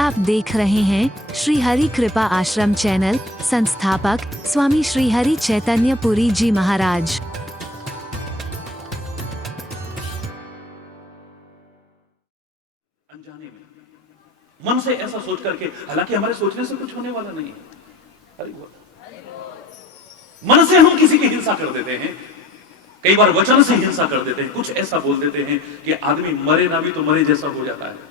आप देख रहे हैं श्री हरि कृपा आश्रम चैनल। संस्थापक स्वामी श्री हरि चैतन्य पुरी जी महाराज। अनजाने में मन से ऐसा सोच करके, हालांकि हमारे सोचने से कुछ होने वाला नहीं है। मन से हम किसी की हिंसा कर देते हैं, कई बार वचन से हिंसा कर देते हैं, कुछ ऐसा बोल देते हैं कि आदमी मरे ना भी तो मरे जैसा हो जाता है,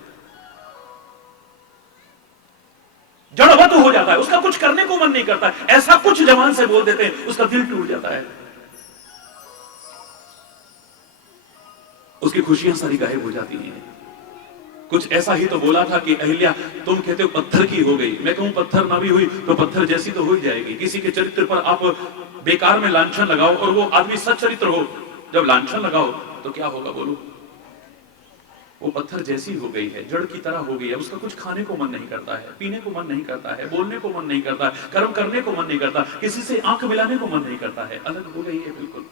जड़वत हो जाता है, उसका कुछ करने को मन नहीं करता। ऐसा कुछ जबान से बोल देते हैं, उसका दिल टूट जाता है, उसकी खुशियां सारी गायब हो जाती हैं। कुछ ऐसा ही तो बोला था कि अहिल्या तुम कहते हो पत्थर की हो गई, मैं कहूं पत्थर ना भी हुई तो पत्थर जैसी तो हो ही जाएगी। किसी के चरित्र पर आप बेकार में लांछन लगाओ और वो आदमी सच्चरित्र हो, जब लांछन लगाओ तो क्या होगा बोलो? वो पत्थर जैसी हो गई है, जड़ की तरह हो गई है, उसका कुछ खाने को मन नहीं करता है, पीने को मन नहीं करता है, बोलने को मन नहीं करता है, कर्म करने को मन नहीं करता, किसी से आंख मिलाने को मन नहीं करता है। अलग हो गई है, बिल्कुल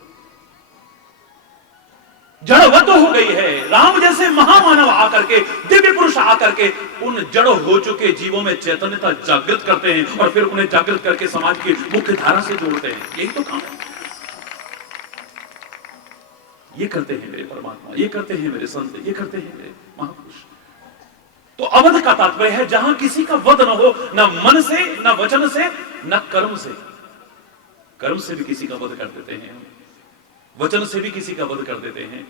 जड़वत हो गई है। राम जैसे महामानव आकर के, दिव्य पुरुष आकर के उन जड़ हो चुके जीवों में चैतन्यता जागृत करते हैं और फिर उन्हें जागृत करके समाज की मुख्य धारा से जोड़ते हैं। यही तो काम है, ये करते हैं मेरे परमात्मा, ये करते हैं मेरे संत, ये करते हैं मेरे महापुरुष। तो अवध का तात्पर्य है जहां किसी का वध न हो, न मन से, न वचन से, न कर्म से। कर्म से भी किसी का वध कर देते हैं, वचन से भी किसी का वध कर देते हैं।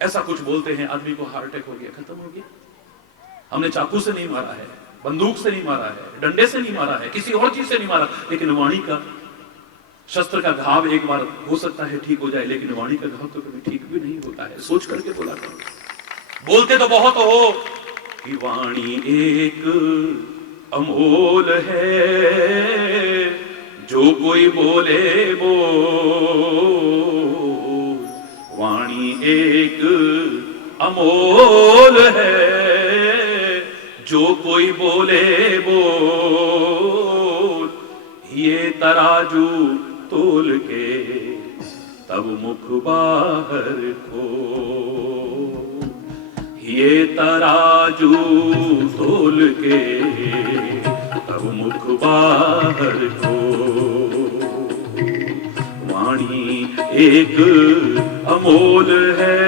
ऐसा कुछ बोलते हैं, आदमी को हार्ट अटैक हो गया, खत्म हो गया। हमने चाकू से नहीं मारा है, बंदूक से नहीं मारा है, डंडे से नहीं मारा है, किसी और चीज से नहीं मारा, लेकिन वाणी का, शस्त्र का घाव एक बार हो सकता है ठीक हो जाए, लेकिन वाणी का घाव तो कभी ठीक भी नहीं होता है। सोच करके बोला करो। बोलते तो बहुत हो कि वाणी एक अमोल है, जो कोई बोले बोल। वाणी एक अमोल है, जो कोई बोले बोल। ये तराजू तोल के तब मुख बाहर खोल। ये तराजू तोल के तब मुख बाहर खोल। वाणी एक अमोल है,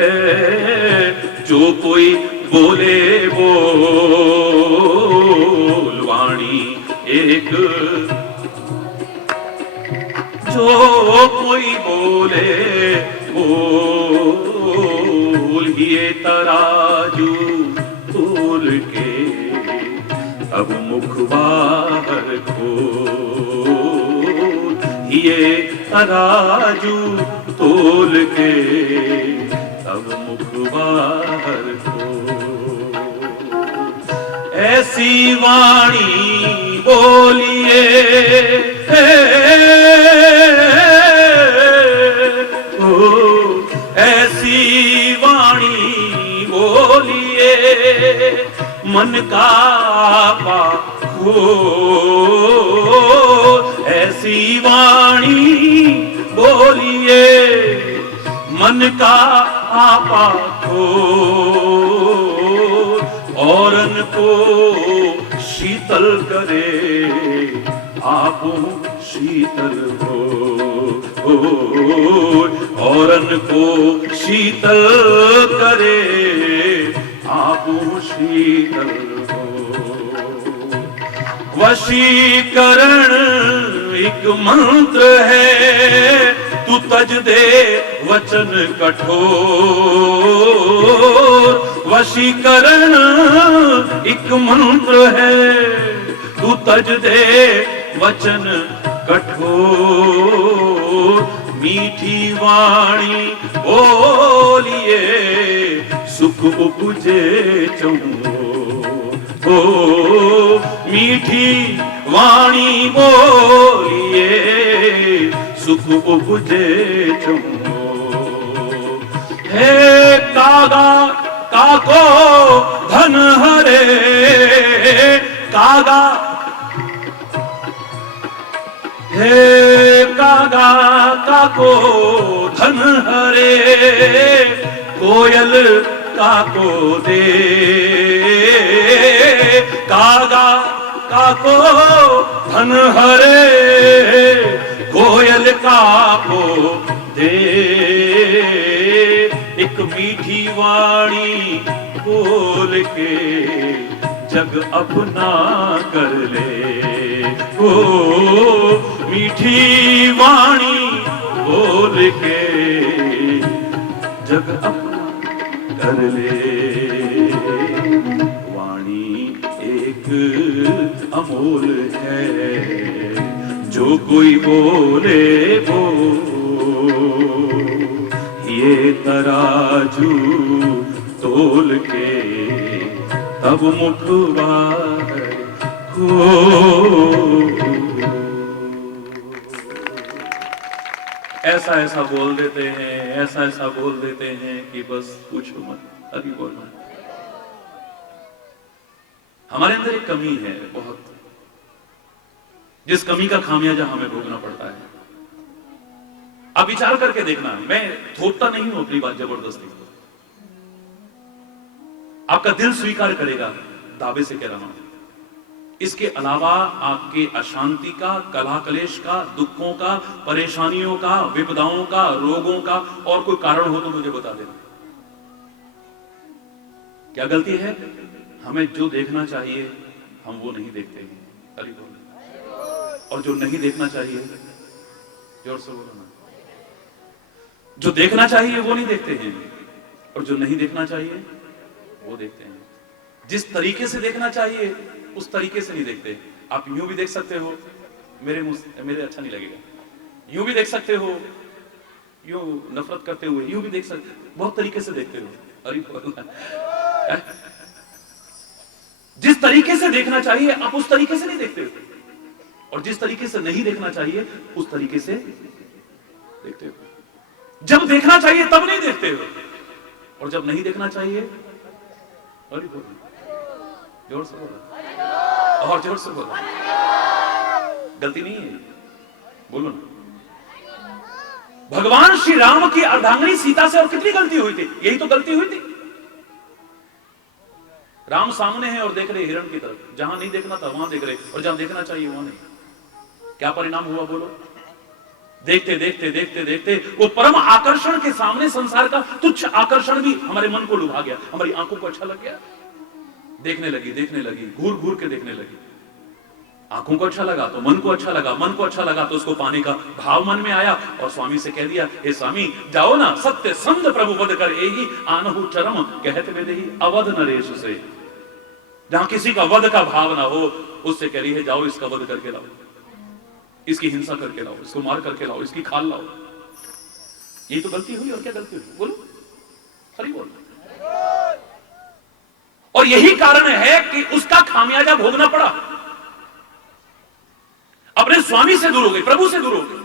जो कोई बोले बोल। वाणी एक, जो कोई बोले बोल। ये तराजू तोल के अब मुख बाहर खोल। ये तराजू तोल के अब मुख बाहर खोल। ऐसी वाणी बोलिए ऐसी वाणी बोलिए, मन का पाखो। ऐसी वाणी बोलिए, मन का पाखो। औरन को शीतल करे, आप शीतल हो। औरन को शीतल करे, आप शीतल हो। वशीकरण एक मंत्र है, तू तज दे वचन कठोर। वशीकरण एक मंत्र है, तू तज दे वचन कठोर। मीठी वाणी बोलिए, सुख उपजे चहु। मीठी वाणी बोलिए, सुख उपजे चहु। हे कागा काको धन हरे, कागा हे कागा काको धन हरे, कोयल काको दे। कागा काको धन हरे, कोयल काको दे, एक मीठी वाणी बोल के जग अपना कर ले। ओ मीठी वाणी बोल के जग अपना कर ले। वाणी एक अमोल है, जो कोई बोले वो ये तराजू तोल के तब मुखबार खो। ऐसा ऐसा बोल देते हैं, ऐसा ऐसा बोल देते हैं कि बस पूछो मत। अभी बोलना हमारे अंदर एक कमी है बहुत, जिस कमी का खामियाजा हमें भोगना पड़ता है। आप विचार करके देखना, मैं थोपता नहीं हूं अपनी बात जबरदस्ती, आपका दिल स्वीकार करेगा, दावे से कह रहा हूं। इसके अलावा आपके अशांति का, कलह कलेश का, दुखों का, परेशानियों का, विपदाओं का, रोगों का और कोई कारण हो तो मुझे बता देना। क्या गलती है? हमें जो देखना चाहिए हम वो नहीं देखते हैं। अरे बोल। और जो नहीं देखना चाहिए, जोर से बोलो ना, जो देखना चाहिए वो नहीं देखते हैं, और जो नहीं देखना चाहिए वो देखते हैं। जिस तरीके से देखना चाहिए उस तरीके से नहीं देखते। आप यूं भी देख सकते हो, मेरे अच्छा नहीं लगेगा, यूं भी देख सकते हो, यूं नफरत करते हुए यूं भी देख सकते, बहुत तरीके से देखते हो। अरे जिस तरीके से देखना चाहिए आप उस तरीके से नहीं देखते हो, और जिस तरीके से नहीं देखना चाहिए उस तरीके से देखते हो। जब देखना चाहिए तब नहीं देखते हो, और जब नहीं देखना चाहिए, अरे बोलो, जोर से बोलो, और जोर से बोलो। गलती नहीं है, बोलो ना। भगवान श्री राम की अर्धांगिनी सीता से और कितनी गलती हुई थी? यही तो गलती हुई थी। राम सामने है और देख रहे हिरण की तरफ, जहां नहीं देखना था वहां देख रहे, और जहां देखना चाहिए वहां नहीं। क्या परिणाम हुआ बोलो? देखते देखते देखते देखते वो परम आकर्षण के सामने संसार का तुच्छ आकर्षण भी हमारे मन को लुभा गया, हमारी आंखों को अच्छा लग गया, देखने लगी, घूर घूर के देखने लगी। आंखों को अच्छा लगा तो मन को अच्छा लगा, मन को अच्छा लगा तो उसको पाने का भाव मन में आया, और स्वामी से कह दिया, हे स्वामी जाओ ना, सत्य संग प्रभु वध कर एही आनहु चरम कहते वेदे ही अवध नरेश से। जहां किसी का वध का भाव ना हो, उससे कह रही है जाओ इसका वध करके लाओ, इसकी हिंसा करके लाओ, इसको मार करके लाओ, इसकी खाल लाओ। ये तो गलती हुई, और क्या गलती हुई बोलो? हरी बोल। और यही कारण है कि उसका खामियाजा भोगना पड़ा। अपने स्वामी से दूर हो गई, प्रभु से दूर हो गई।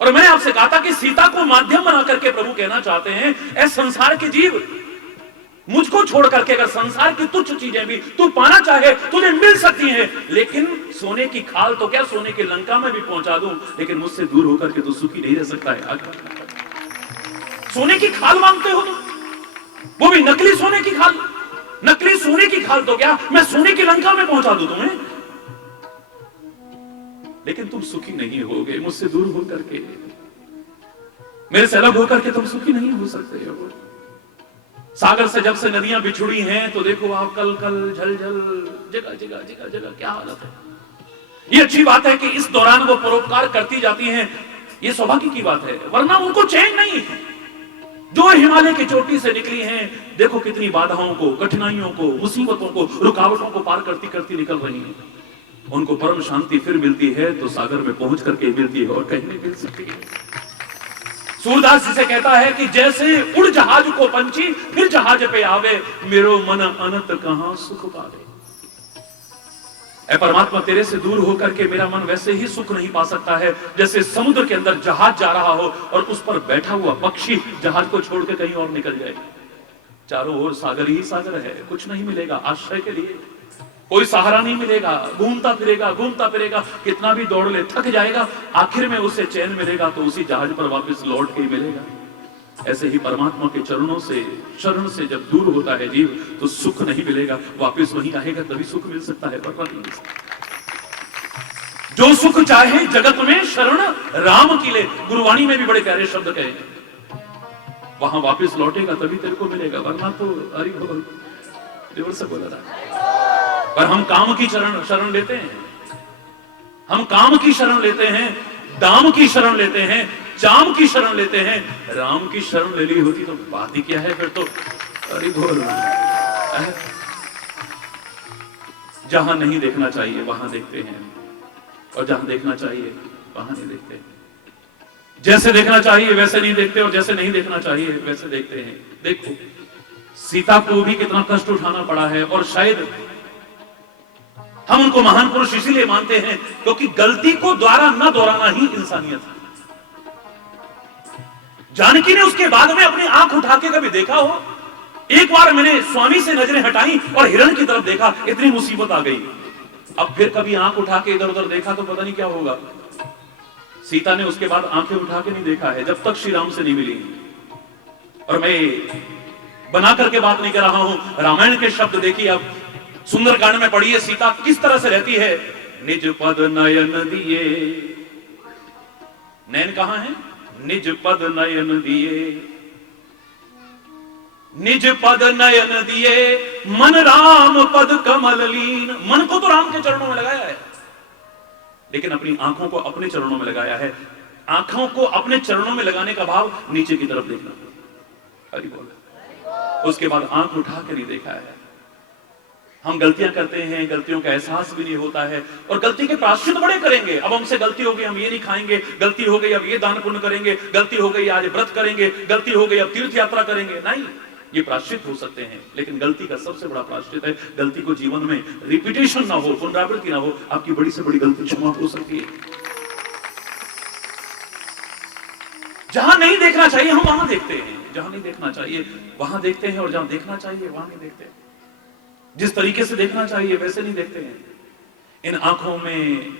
और मैंने आपसे कहा था कि सीता को माध्यम बना करके प्रभु कहना चाहते हैं, ऐ संसार के जीव, मुझको छोड़ करके अगर संसार की तुच्छ चीजें भी तू पाना चाहे तुझे मिल सकती हैं, लेकिन सोने की खाल तो क्या, सोने की लंका में भी पहुंचा दूं, लेकिन मुझसे दूर होकर के तू सुखी नहीं रह सकता है। सोने की खाल मांगते हो तुम, वो भी नकली सोने की खाल। नकली सोने की खाल तो क्या, मैं सोने की लंका में पहुंचा दूं तुम्हें, लेकिन तुम सुखी नहीं होगे मुझसे दूर होकर के, मेरे से अलग होकर के तुम सुखी नहीं हो सकते हो। सागर से जब से नदियां बिछुड़ी हैं तो देखो आप, कल कल झल झल, जगह जगह जगह जगह क्या हालत है। ये अच्छी बात है कि इस दौरान वो परोपकार करती जाती हैं, ये सौभाग्य की बात है, वरना उनको चैन नहीं है। जो हिमालय की चोटी से निकली हैं, देखो कितनी बाधाओं को, कठिनाइयों को, मुसीबतों को, रुकावटों को पार करती करती निकल रही हैं। उनको परम शांति फिर मिलती है तो सागर में पहुंच करके मिलती है, और कहीं नहीं मिल सकती है। सूरदास जी से कहता है कि जैसे उड़ जहाज को पंछी फिर जहाज पे आवे, मेरो मन अनंत कहां सुख पावे। ऐ परमात्मा, तेरे से दूर होकर के मेरा मन वैसे ही सुख नहीं पा सकता है जैसे समुद्र के अंदर जहाज जा रहा हो और उस पर बैठा हुआ पक्षी जहाज को छोड़ के कहीं और निकल जाए। चारों ओर सागर ही सागर है, कुछ नहीं मिलेगा आश्रय के लिए, कोई सहारा नहीं मिलेगा, घूमता फिरेगा, कितना भी दौड़ ले थक जाएगा, आखिर में उसे चैन मिलेगा तो उसी जहाज पर वापस लौट के ही मिलेगा। ऐसे ही परमात्मा के चरणों से, शरण से जब दूर होता है जीव, तो सुख नहीं मिलेगा, वापस वहीं आएगा तभी सुख मिल सकता है, वरना नहीं मिल सकता। जो सुख चाहे जगत में शरण राम की ले, गुरुवाणी में भी बड़े प्यारे शब्द कहे हैं, वहां वापस लौटेगा तभी तेरे को मिलेगा, वरना तो हरि बोल रिवर्स से बोला रहा। पर हम काम की शरण लेते हैं, हम काम की शरण लेते हैं, दाम की शरण लेते हैं, चाम की शरण लेते हैं। राम की शरण ले ली होती तो बात ही क्या है, फिर तो हरि बोल। जहां नहीं देखना चाहिए वहां देखते हैं, और जहां देखना चाहिए वहां नहीं देखते। जैसे देखना चाहिए वैसे नहीं देखते, और जैसे नहीं देखना चाहिए वैसे देखते हैं। देखो सीता को भी कितना कष्ट उठाना पड़ा है, और शायद हम उनको महान पुरुष इसीलिए मानते हैं क्योंकि गलती को द्वारा न दोहराना ही इंसानियत है। जानकी ने उसके बाद में अपनी आंख उठा के कभी देखा हो? एक बार मैंने स्वामी से नजरें हटाई और हिरण की तरफ देखा, इतनी मुसीबत आ गई। अब फिर कभी आंख उठा के इधर उधर देखा तो पता नहीं क्या होगा। सीता ने उसके बाद आंखें उठा के नहीं देखा है जब तक श्री राम से नहीं मिली। और मैं बना करके बात नहीं कर रहा हूं, रामायण के शब्द देखिए, अब सुंदरकांड में पढ़िए सीता किस तरह से रहती है। निज पद नयन दिए, नयन कहां है? निज पद नयन दिए, निज पद नयन दिए, मन राम पद कमल लीन। मन को तो राम के चरणों में लगाया है, लेकिन अपनी आंखों को अपने चरणों में लगाया है। आंखों को अपने चरणों में लगाने का भाव नीचे की तरफ देखना, हरि बोल। उसके बाद आंख उठा के नहीं देखा है। हम गलतियां करते हैं, गलतियों का एहसास भी नहीं होता है, और गलती के प्रायश्चित बड़े करेंगे। अब हमसे गलती हो गई, हम ये नहीं खाएंगे, गलती हो गई अब ये दान पुण्य करेंगे, गलती हो गई आज व्रत करेंगे, गलती हो गई अब तीर्थ यात्रा करेंगे। नहीं, ये प्रायश्चित हो सकते हैं, लेकिन गलती का सबसे बड़ा प्रायश्चित है गलती को जीवन में रिपीटेशन ना हो, पुनरावृत्ति ना हो। आपकी बड़ी से बड़ी गलती क्षमा हो सकती है। जहां नहीं देखना चाहिए हम वहां देखते हैं, जहां नहीं देखना चाहिए वहां देखते हैं, और जहां देखना चाहिए वहां नहीं देखते। जिस तरीके से देखना चाहिए वैसे नहीं देखते हैं। इन आंखों में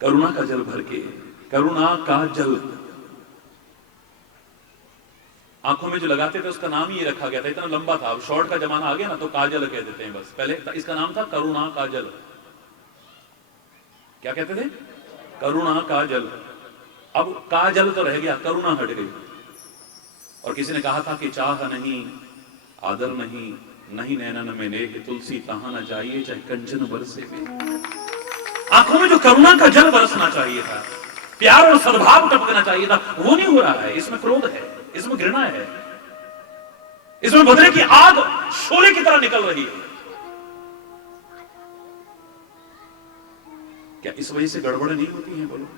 करुणा का जल भर के, करुणा का जल आंखों में जो लगाते थे उसका नाम ही ये रखा गया था, इतना लंबा था। अब शॉर्ट का जमाना आ गया ना तो काजल कह देते हैं बस। पहले इसका नाम था करुणा का जल। क्या कहते थे? करुणा का जल। अब काजल तो रह गया, करुणा हट गई। और किसी ने कहा था कि चाह नहीं, आदर नहीं, नहीं नैनन में नेह, तुलसी तहां न जाइए चाहे कंचन बरसे में। आंखों में जो करुणा का जल बरसना चाहिए था, प्यार और सद्भाव टपकना चाहिए था, वो नहीं हो रहा है। इसमें क्रोध है, इसमें घृणा है, इसमें बदले की आग शोले की तरह निकल रही है। क्या इस वजह से गड़बड़ नहीं होती है? बोलो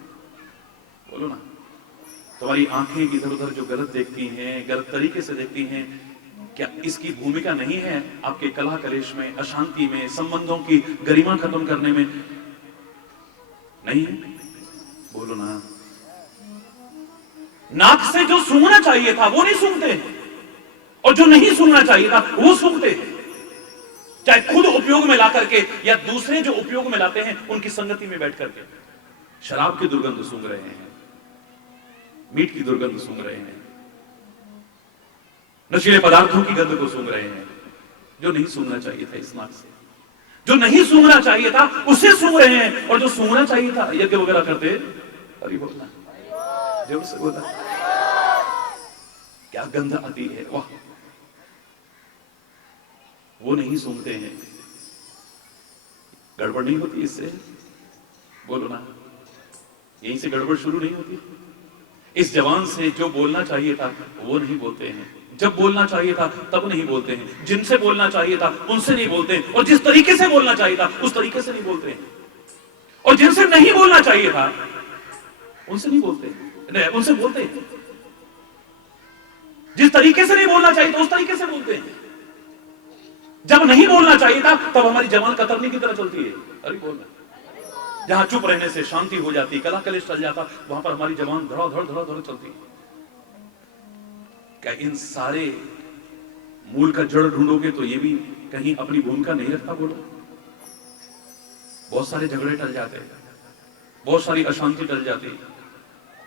बोलो ना। तुम्हारी आंखें इधर उधर जो गलत देखती हैं, गलत तरीके से देखती हैं, क्या इसकी भूमिका नहीं है आपके कलह कलेश में, अशांति में, संबंधों की गरिमा खत्म करने में? नहीं है? बोलो ना। नाक से जो सूंघना चाहिए था वो नहीं सूंघते, और जो नहीं सूंघना चाहिए था वो सूंघते हैं। चाहे खुद उपयोग में ला करके या दूसरे जो उपयोग में लाते हैं उनकी संगति में बैठ करके। शराब की दुर्गंध सूंघ रहे हैं, मीट की दुर्गंध सूंघ रहे हैं, नशीले पदार्थों की गंध को सूंघ रहे हैं, जो नहीं सूंघना चाहिए था। इस नाक से जो नहीं सूंघना चाहिए था उसे सूंघ रहे हैं, और जो सूंघना चाहिए था यज्ञ वगैरह करते। अरे बोलना जोर से बोला, क्या गंध आती है, वाह। वो नहीं सूंघते हैं। गड़बड़ नहीं होती इससे? बोलो ना। यहीं से गड़बड़ शुरू नहीं होती? इस जवान से जो बोलना चाहिए था वो नहीं बोलते हैं, जब बोलना चाहिए था तब नहीं बोलते हैं, जिनसे बोलना चाहिए था उनसे नहीं बोलते हैं, और जिस तरीके से बोलना चाहिए था उस तरीके से नहीं बोलते हैं, और जिनसे नहीं बोलना चाहिए था उनसे नहीं बोलते हैं, उनसे बोलते हैं। जिस तरीके से नहीं बोलना चाहिए था उस तरीके से बोलते हैं। जब नहीं बोलना चाहिए था तब हमारी जबान कतरनी की तरह चलती है। अरे बोलना। जहां चुप रहने से शांति हो जाती, कला कलेश चल जाता, वहां पर हमारी जबान धड़ाधड़ धड़ाधड़ चलती है। क्या इन सारे मूल का जड़ ढूंढोगे तो ये भी कहीं अपनी भूमिका नहीं रखता? बोलो। बहुत सारे झगड़े टल जाते, बहुत सारी अशांति टल जाती,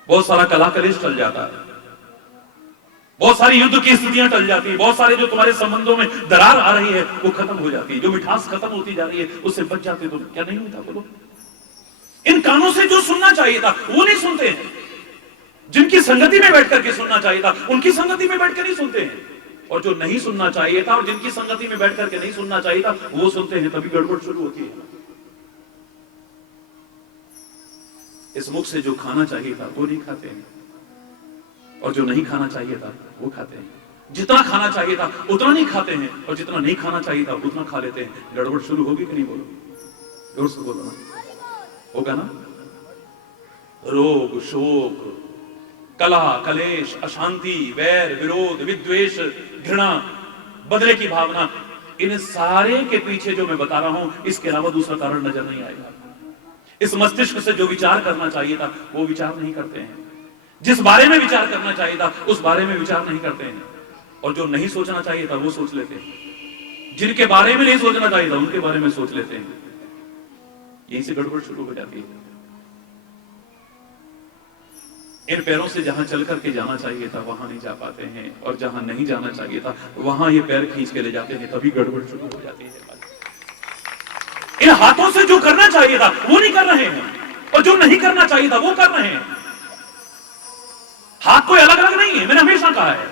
बहुत सारा कला कलेश टल जाता है। बहुत सारी युद्ध की स्थितियां टल जाती है, बहुत सारे जो तुम्हारे संबंधों में दरार आ रही है वो खत्म हो जाती है, जो मिठास खत्म होती जा रही है उससे बच जाते तुम। क्या नहीं होता बोलो? इन कानों से जो सुनना चाहिए था वो नहीं सुनते हैं, जिनकी संगति में बैठ करके सुनना चाहिए था उनकी संगति में बैठ कर नहीं सुनते हैं, और जो नहीं सुनना चाहिए था और जिनकी संगति में बैठ करके नहीं सुनना चाहिए था वो सुनते हैं, तभी गड़बड़ शुरू होती है। इस मुख से जो खाना चाहिए था वो नहीं खाते हैं, और जो नहीं खाना चाहिए था वो खाते हैं। जितना खाना चाहिए था उतना नहीं खाते हैं, और जितना नहीं खाना चाहिए था उतना खा लेते हैं। गड़बड़ शुरू होगी कि नहीं? बोलो, जोर से बोलो ना, होगा ना? रोग, शोक, कलह, कलेश, अशांति, वैर, विरोध, विद्वेष, घृणा, बदले की भावना, इन सारे के पीछे जो मैं बता रहा हूं इसके अलावा दूसरा कारण नजर नहीं आएगा। इस मस्तिष्क से जो विचार करना चाहिए था वो विचार नहीं करते हैं, जिस बारे में विचार करना चाहिए था उस बारे में विचार नहीं करते हैं, और जो नहीं सोचना चाहिए था वो सोच लेते हैं, जिनके बारे में नहीं सोचना चाहिए था उनके बारे में सोच लेते हैं। यहीं से गड़बड़ शुरू हो जाती है। इन पैरों से जहां चल करके जाना चाहिए था वहां नहीं जा पाते हैं, और जहां नहीं जाना चाहिए था वहां ये पैर खींच के ले जाते हैं, तभी गड़बड़ शुरू हो जाती है। इन हाथों से जो करना चाहिए था वो नहीं कर रहे हैं, और जो नहीं करना चाहिए था वो कर रहे हैं। हाथ कोई अलग अलग नहीं है, मैंने हमेशा कहा है,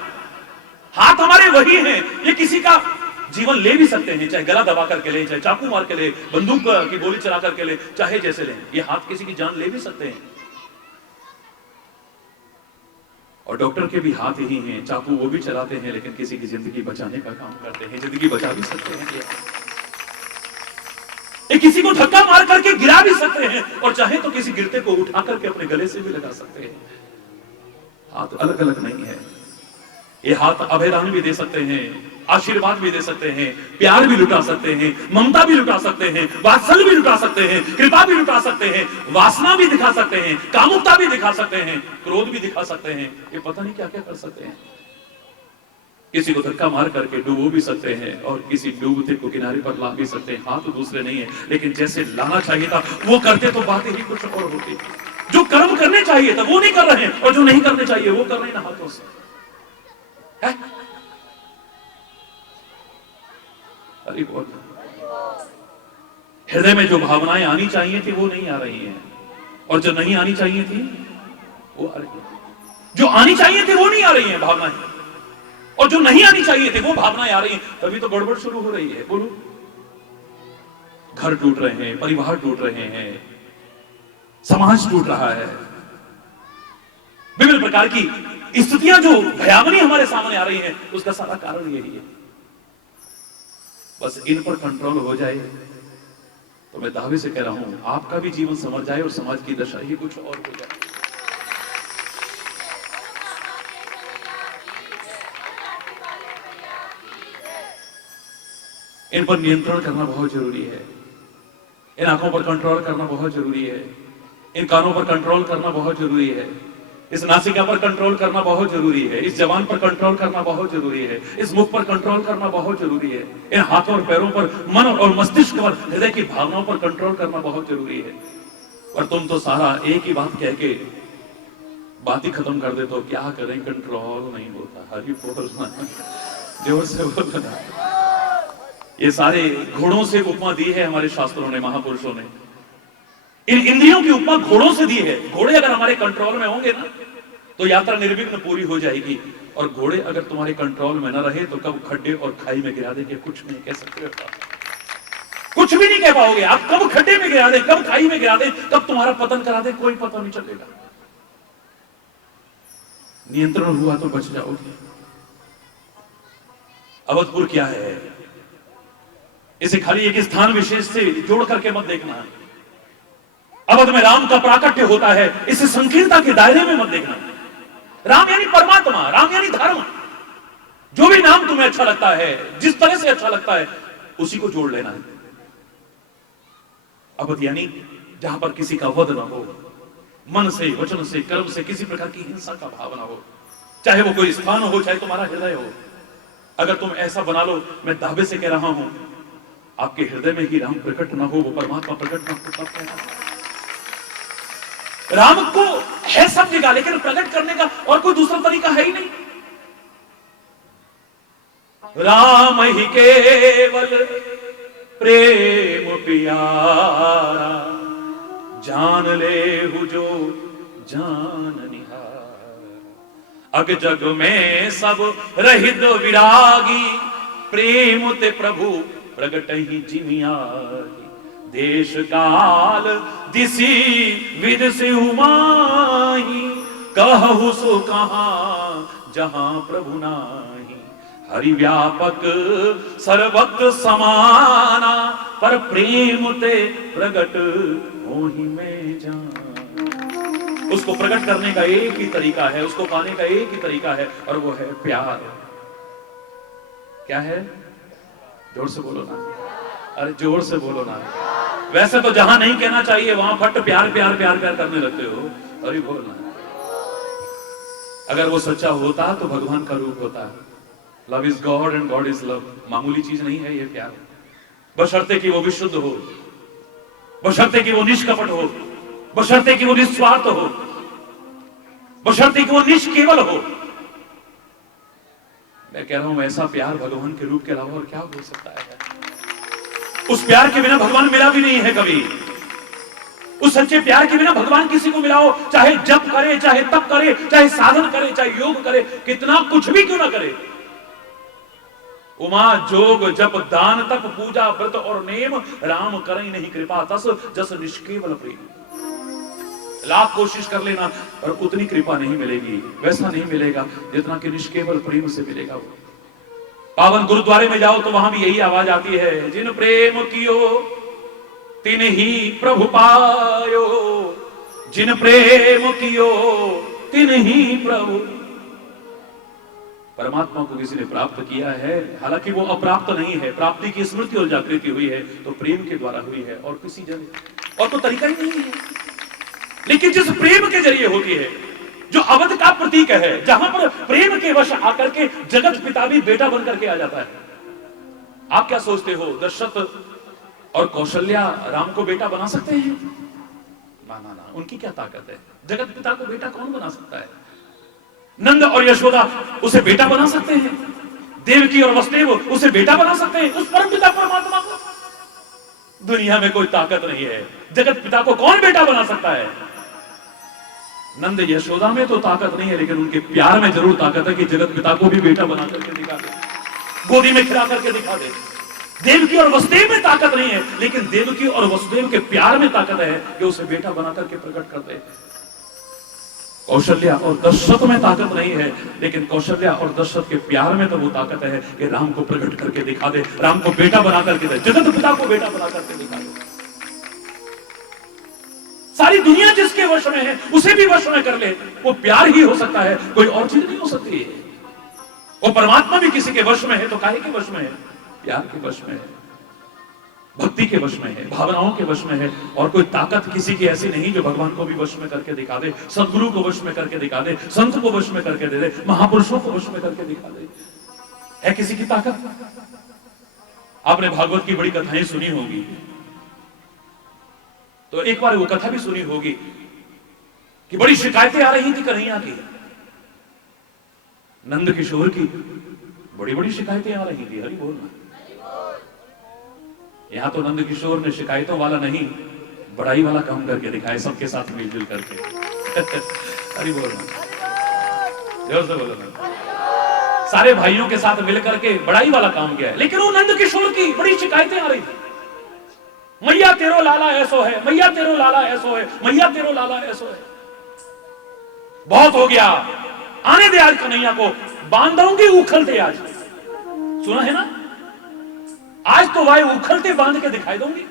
हाथ हमारे वही हैं। ये किसी का जीवन ले भी सकते हैं, चाहे गला दबा करके ले, चाहे चाकू मार के ले, बंदूक की गोली चला करके ले, चाहे जैसे ले, ये हाथ किसी की जान ले भी सकते हैं। और डॉक्टर के भी हाथ ही हैं, चाकू वो भी चलाते हैं, लेकिन किसी की जिंदगी बचाने का काम करते हैं, जिंदगी बचा भी सकते हैं। ये किसी को धक्का मार करके गिरा भी सकते हैं, और चाहे तो किसी गिरते को उठा करके अपने गले से भी लगा सकते हैं। हाथ अलग अलग नहीं है। ये हाथ अभयदान भी दे सकते हैं, आशीर्वाद भी दे सकते हैं, प्यार भी लुटा सकते हैं, ममता भी लुटा सकते हैं, वात्सल्य भी लुटा सकते हैं, कृपा भी लुटा सकते हैं, वासना भी दिखा सकते हैं, कामुकता भी दिखा सकते हैं, क्रोध भी दिखा सकते हैं। ये पता नहीं क्या क्या कर सकते हैं। किसी को धक्का मार करके डूबो भी सकते हैं, और किसी डूबते को किनारे पर ला भी सकते हैं। हाथ दूसरे नहीं है, लेकिन जैसे लाना चाहिए था वो करते तो बातें ही कुछ और होती। जो कर्म करने चाहिए था वो नहीं कर रहे हैं, और जो नहीं करने चाहिए वो कर रहे हैं ना हाथों से। अरे हृदय में जो भावनाएं आनी चाहिए थी वो नहीं आ रही हैं, और जो नहीं आनी चाहिए थी वो आ रही है। जो आनी चाहिए थी वो नहीं आ रही हैं भावनाएं, और जो नहीं आनी चाहिए थी वो भावनाएं आ रही हैं, तभी तो गड़बड़ शुरू हो रही है। बोलो, घर टूट रहे हैं, परिवार टूट रहे हैं, समाज टूट रहा है, विभिन्न प्रकार की स्थितियां जो भयावनी हमारे सामने आ रही हैं, उसका सारा कारण यही है। बस इन पर कंट्रोल हो जाए तो मैं दावे से कह रहा हूं आपका भी जीवन संवर जाए और समाज की दशा ही कुछ और हो जाए। इन पर नियंत्रण करना बहुत जरूरी है, इन आंखों पर कंट्रोल करना बहुत जरूरी है, इन कानों पर कंट्रोल करना बहुत जरूरी है, इस नासिका पर कंट्रोल करना बहुत जरूरी है, इस जबान पर कंट्रोल करना बहुत जरूरी है, इस मुख पर कंट्रोल करना बहुत जरूरी है, इन हाथों और पैरों पर, मन और मस्तिष्क पर, हृदय की भावनाओं पर कंट्रोल करना बहुत जरूरी है। और तुम तो सारा एक ही बात कह के बात ही खत्म कर दे, तो क्या करें, कंट्रोल नहीं होता। हरी बोलना, जोर से बोलना। ये सारे घोड़ों से उपमा दी है हमारे शास्त्रों ने, महापुरुषों ने। इन इंद्रियों की उपमा घोड़ों से दी है। घोड़े अगर हमारे कंट्रोल में होंगे ना तो यात्रा निर्विघ्न पूरी हो जाएगी, और घोड़े अगर तुम्हारे कंट्रोल में न रहे तो कब खड्डे और खाई में गिरा देंगे कुछ नहीं कह सकते, कुछ भी नहीं कह पाओगे आप। कब खड्डे में गिरा दे, कब खाई में गिरा दे, कब तुम्हारा पतन करा दे, कोई पता नहीं चलेगा। नियंत्रण हुआ तो बच जाओगे। अवधपुर क्या है, इसे खाली एक स्थान विशेष से जोड़ करके मत देखना। अवध में राम का प्राकट्य होता है, इसे संकीर्णता के दायरे में मत देखना। राम यानी परमात्मा, राम यानी धर्म। जो भी नाम तुम्हें अच्छा लगता है, जिस तरह से अच्छा लगता है, उसी को जोड़ लेना है। अवध यानी जहां पर किसी का वध ना हो, मन से, वचन से, कर्म से किसी प्रकार की हिंसा का भाव ना हो, चाहे वो कोई स्थान हो, चाहे तुम्हारा हृदय हो। अगर तुम ऐसा बना लो, मैं दावे से कह रहा हूं, आपके हृदय में ही राम प्रकट ना हो, वो परमात्मा प्रकट ना हो, तब कहना। राम को है सब जगह, लेकिन प्रकट करने का और कोई दूसरा तरीका है ही नहीं। राम ही केवल प्रेम प्यारा, जान ले हु जो जान निहार। अग जग में सब रहित विरागी, प्रेम ते प्रभु प्रगट ही जिमियागी। देश काल दिसी विद से उमाही, कहु सो कहां जहां प्रभु नाही। हरि व्यापक सर्वत्र समाना, पर प्रेम ते प्रगट मोहि में जान। उसको प्रकट करने का एक ही तरीका है, उसको पाने का एक ही तरीका है, और वो है प्यार। क्या है? जोर से बोलो ना, अरे जोर से बोलो ना। वैसे तो जहां नहीं कहना चाहिए वहां फट प्यार प्यार प्यार प्यार करने लगते हो, अरे बोलना। अगर वो सच्चा होता तो भगवान का रूप होता। Love is God and God is love. मामूली चीज नहीं है ये प्यार, बशर्ते कि वो विशुद्ध हो, बशर्ते कि वो निष्कपट हो, बशर्ते कि वो निस्वार्थ हो, बशर्ते कि वो निष्केवल हो। मैं कह रहा हूं ऐसा प्यार भगवान के रूप के अलावा और क्या हो सकता है? उस प्यार के बिना भगवान मिला भी नहीं है कभी। उस सच्चे प्यार के बिना भगवान किसी को मिलाओ, चाहे जप करे, चाहे तप करे, चाहे साधन करे, चाहे योग करे, कितना कुछ भी क्यों ना करे। उमा जोग जप दान तप पूजा व्रत और नेम, राम करई नहीं कृपा तस जस निष्केवल प्रेम। लाख कोशिश कर लेना और उतनी कृपा नहीं मिलेगी, वैसा नहीं मिलेगा जितना कि निष्केवल प्रेम से मिलेगा। वो पावन गुरुद्वारे में जाओ तो वहां भी यही आवाज आती है, जिन प्रेम कियो तिन ही प्रभु पायो, जिन प्रेम कियो तिन ही प्रभु। परमात्मा को किसी ने प्राप्त किया है, हालांकि वो अप्राप्त नहीं है, प्राप्ति की स्मृति और जागृति हुई है तो प्रेम के द्वारा हुई है, और किसी जरिए और तो तरीका ही नहीं है। लेकिन जिस प्रेम के जरिए होती है, जो अवध का प्रतीक है, जहां पर प्रेम के वश आकर के जगत पिता भी बेटा बनकर के आ जाता है। आप क्या सोचते हो, दशरथ और कौशल्या राम को बेटा बना सकते हैं? ना ना ना, उनकी क्या ताकत है? जगत पिता को बेटा कौन बना सकता है? नंद और यशोदा उसे बेटा बना सकते हैं, देवकी और वसुदेव उसे बेटा बना सकते हैं, उस परम पिता परमात्मा को? दुनिया में कोई ताकत नहीं है। जगत पिता को कौन बेटा बना सकता है? नंद यशोदा में तो ताकत नहीं है, लेकिन उनके प्यार में जरूर ताकत है कि जगत पिता को भी बेटा बना करके दिखा दे, गोदी में खिला करके दिखा दे। देवकी और वसुदेव में ताकत नहीं है, लेकिन देवकी और वसुदेव के प्यार में ताकत है कि उसे बेटा बना करके प्रकट कर दे। कौशल्या और दशरथ में ताकत नहीं है, लेकिन कौशल्या और दशरथ के प्यार में तो वो ताकत है कि राम को प्रकट करके दिखा दे, राम को बेटा बना करके दे, जगत पिता को बेटा बना करके दिखा दे। सारी दुनिया जिसके वश में है उसे भी वश में कर ले, वो प्यार ही हो सकता है, कोई और चीज नहीं हो सकती है। वो परमात्मा भी किसी के वश में है तो काहे के वश में है? प्यार के वश में है, भक्ति के वश में है, भावनाओं के वश में है। और कोई ताकत किसी की ऐसी नहीं जो भगवान को भी वश में करके दिखा दे, सदगुरु को वश में करके दिखा दे, संत को वश में करके दे दे, महापुरुषों को वश में करके दिखा दे। है किसी की ताकत? आपने भागवत की बड़ी कथाएं सुनी होगी, तो एक बार वो कथा भी सुनी होगी कि बड़ी शिकायतें आ रही थी कन्हैया की, नंद किशोर की बड़ी बड़ी शिकायतें आ रही थी। हरि बोलना। यहां तो नंद किशोर ने शिकायतों वाला नहीं, बड़ाई वाला काम करके दिखाए, सबके साथ मिलजुल करके। हरि बोलना, जोर से बोलो ना। सारे भाइयों के साथ मिलकर के बड़ाई वाला काम किया है। लेकिन वो नंद किशोर की बड़ी शिकायतें आ रही थी, मैया तेरो लाला ऐसो है, मैया तेरो लाला ऐसो है, मैया तेरो लाला ऐसो है। बहुत हो गया, आने दे आज कन्हैया को, बांधोंगे उखलते आज। सुना है ना, आज तो वाय उखलते बांध के दिखाई दूंगी।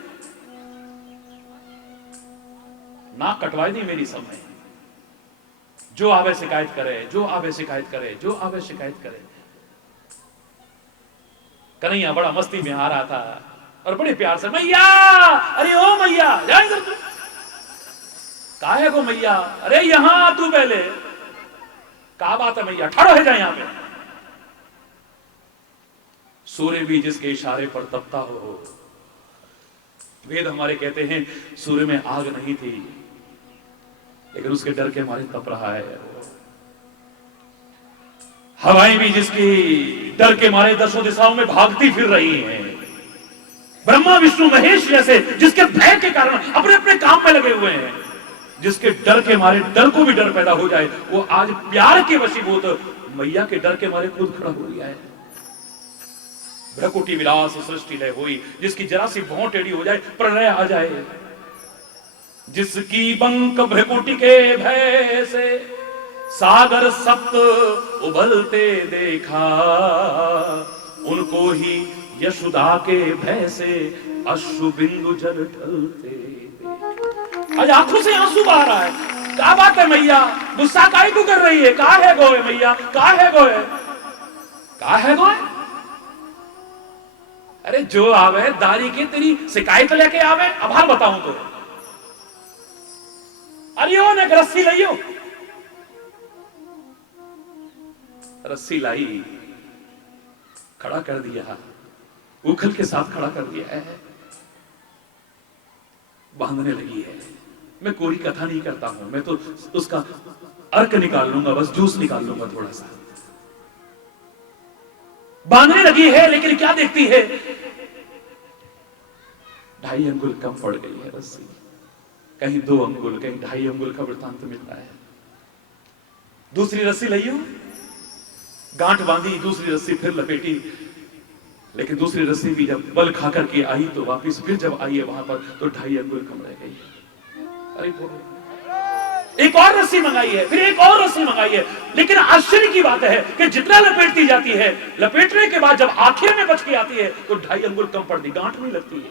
नाक कटवाई दी मेरी सब में, जो आवे शिकायत करे, जो आवे शिकायत करे, जो आवे शिकायत करे। कन्हैया बड़ा मस्ती में आ रहा था और बड़े प्यार से, मैया, अरे ओ मैया, जाए इधर तू। काहे को मैया? अरे यहां आ तू पहले। क्या बात है मैया, ठड़ो है जाए यहां पे। सूर्य भी जिसके इशारे पर तपता हो। वेद हमारे कहते हैं सूर्य में आग नहीं थी, लेकिन उसके डर के मारे तप रहा है। हवाएं भी जिसकी डर के मारे दसों दिशाओं में भागती फिर रही हैं, ब्रह्मा विष्णु महेश जैसे जिसके भय के कारण अपने अपने काम में लगे हुए हैं, जिसके डर के मारे डर को भी डर पैदा हो जाए, वो आज प्यार के वशीभूत मैया के डर के मारे खुद खड़ा हो गया है। भ्रकुटी विलास सृष्टि लय हुई, जिसकी जरा सी भौं टेढ़ी हो जाए प्रलय आ जाए, जिसकी बंक भ्रकुटी के भय से सागर सप्त उबलते देखा, उनको ही यशोदा के भय से अश्रु बिंदु जल ढलते। आज आंखों से आंसू बहा रहा है। क्या बात है मैया, गुस्सा काहे क्यों कर रही है? कहा है गोए मैया, कहा है गोए, कहा है गोए? अरे जो आवे दारी की तेरी शिकायत लेके आवे, अब हाल बताऊं तो अरियो ने रस्सी लियो, रस्सी लाई, खड़ा कर दिया, उखल के साथ खड़ा कर दिया है, बांधने लगी है। मैं कोरी कथा नहीं करता हूं, मैं तो उसका अर्क निकाल लूंगा, बस जूस निकाल लूंगा थोड़ा सा। बांधने लगी है, लेकिन क्या देखती है? 2.5 अंगुल कम पड़ गई है रस्सी, कहीं 2 अंगुल, कहीं 2.5 अंगुल का वृत्तांत मिल रहा है। दूसरी रस्सी लियो, गांठ बांधी, दूसरी रस्सी फिर लपेटी, लेकिन दूसरी रस्सी भी जब बल खा करके आई तो वापिस फिर जब आई है वहां पर तो 2.5 अंगुल कम रह गई। अरे एक और रस्सी मंगाई है, फिर एक और रस्सी मंगाई है, लेकिन आश्चर्य की बात है कि जितना लपेटती जाती है, लपेटने के बाद जब आखिर में बच के आती है तो 2.5 अंगुल कम पड़ दी, गांठ नहीं लगती है।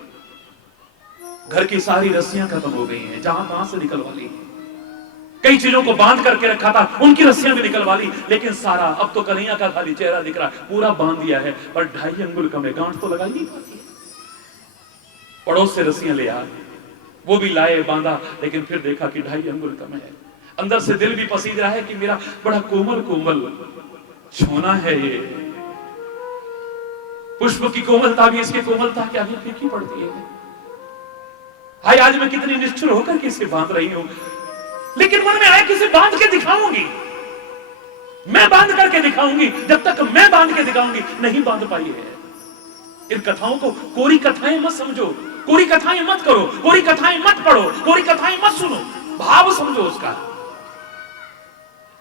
घर की सारी रस्सियां खत्म हो गई हैं, जहां तहां से निकलवा ली, कई चीजों को बांध करके रखा था उनकी रस्सियां भी निकलवा ली, लेकिन सारा अब तो कन्हैया का खाली चेहरा दिख रहा है, पूरा बांध दिया है, पर 2.5 अंगुल कम है, गांठ तो लगा ही नहीं पाती। पड़ोस से रस्सियां ले आ, वो भी लाए, बांधा, लेकिन फिर देखा कि 2.5 अंगुल कम है। अंदर से दिल भी पसीज रहा है कि मेरा बड़ा कोमल कोमल छोना है ये, पुष्प की कोमलता भी इसके कोमलता के आगे फीकी पड़ती है। हाय, आज मैं कितनी निष्ठुर होकर के इसे बांध रही हूं, लेकिन मन में आया कि इसे बांध के दिखाऊंगी, मैं बांध करके दिखाऊंगी, जब तक मैं बांध के दिखाऊंगी नहीं बांध पाई है। इन कथाओं को कोरी कथाएं मत समझो, कोरी कथाएं मत करो, कोरी कथाएं मत पढ़ो, कोरी कथाएं मत सुनो, भाव समझो उसका।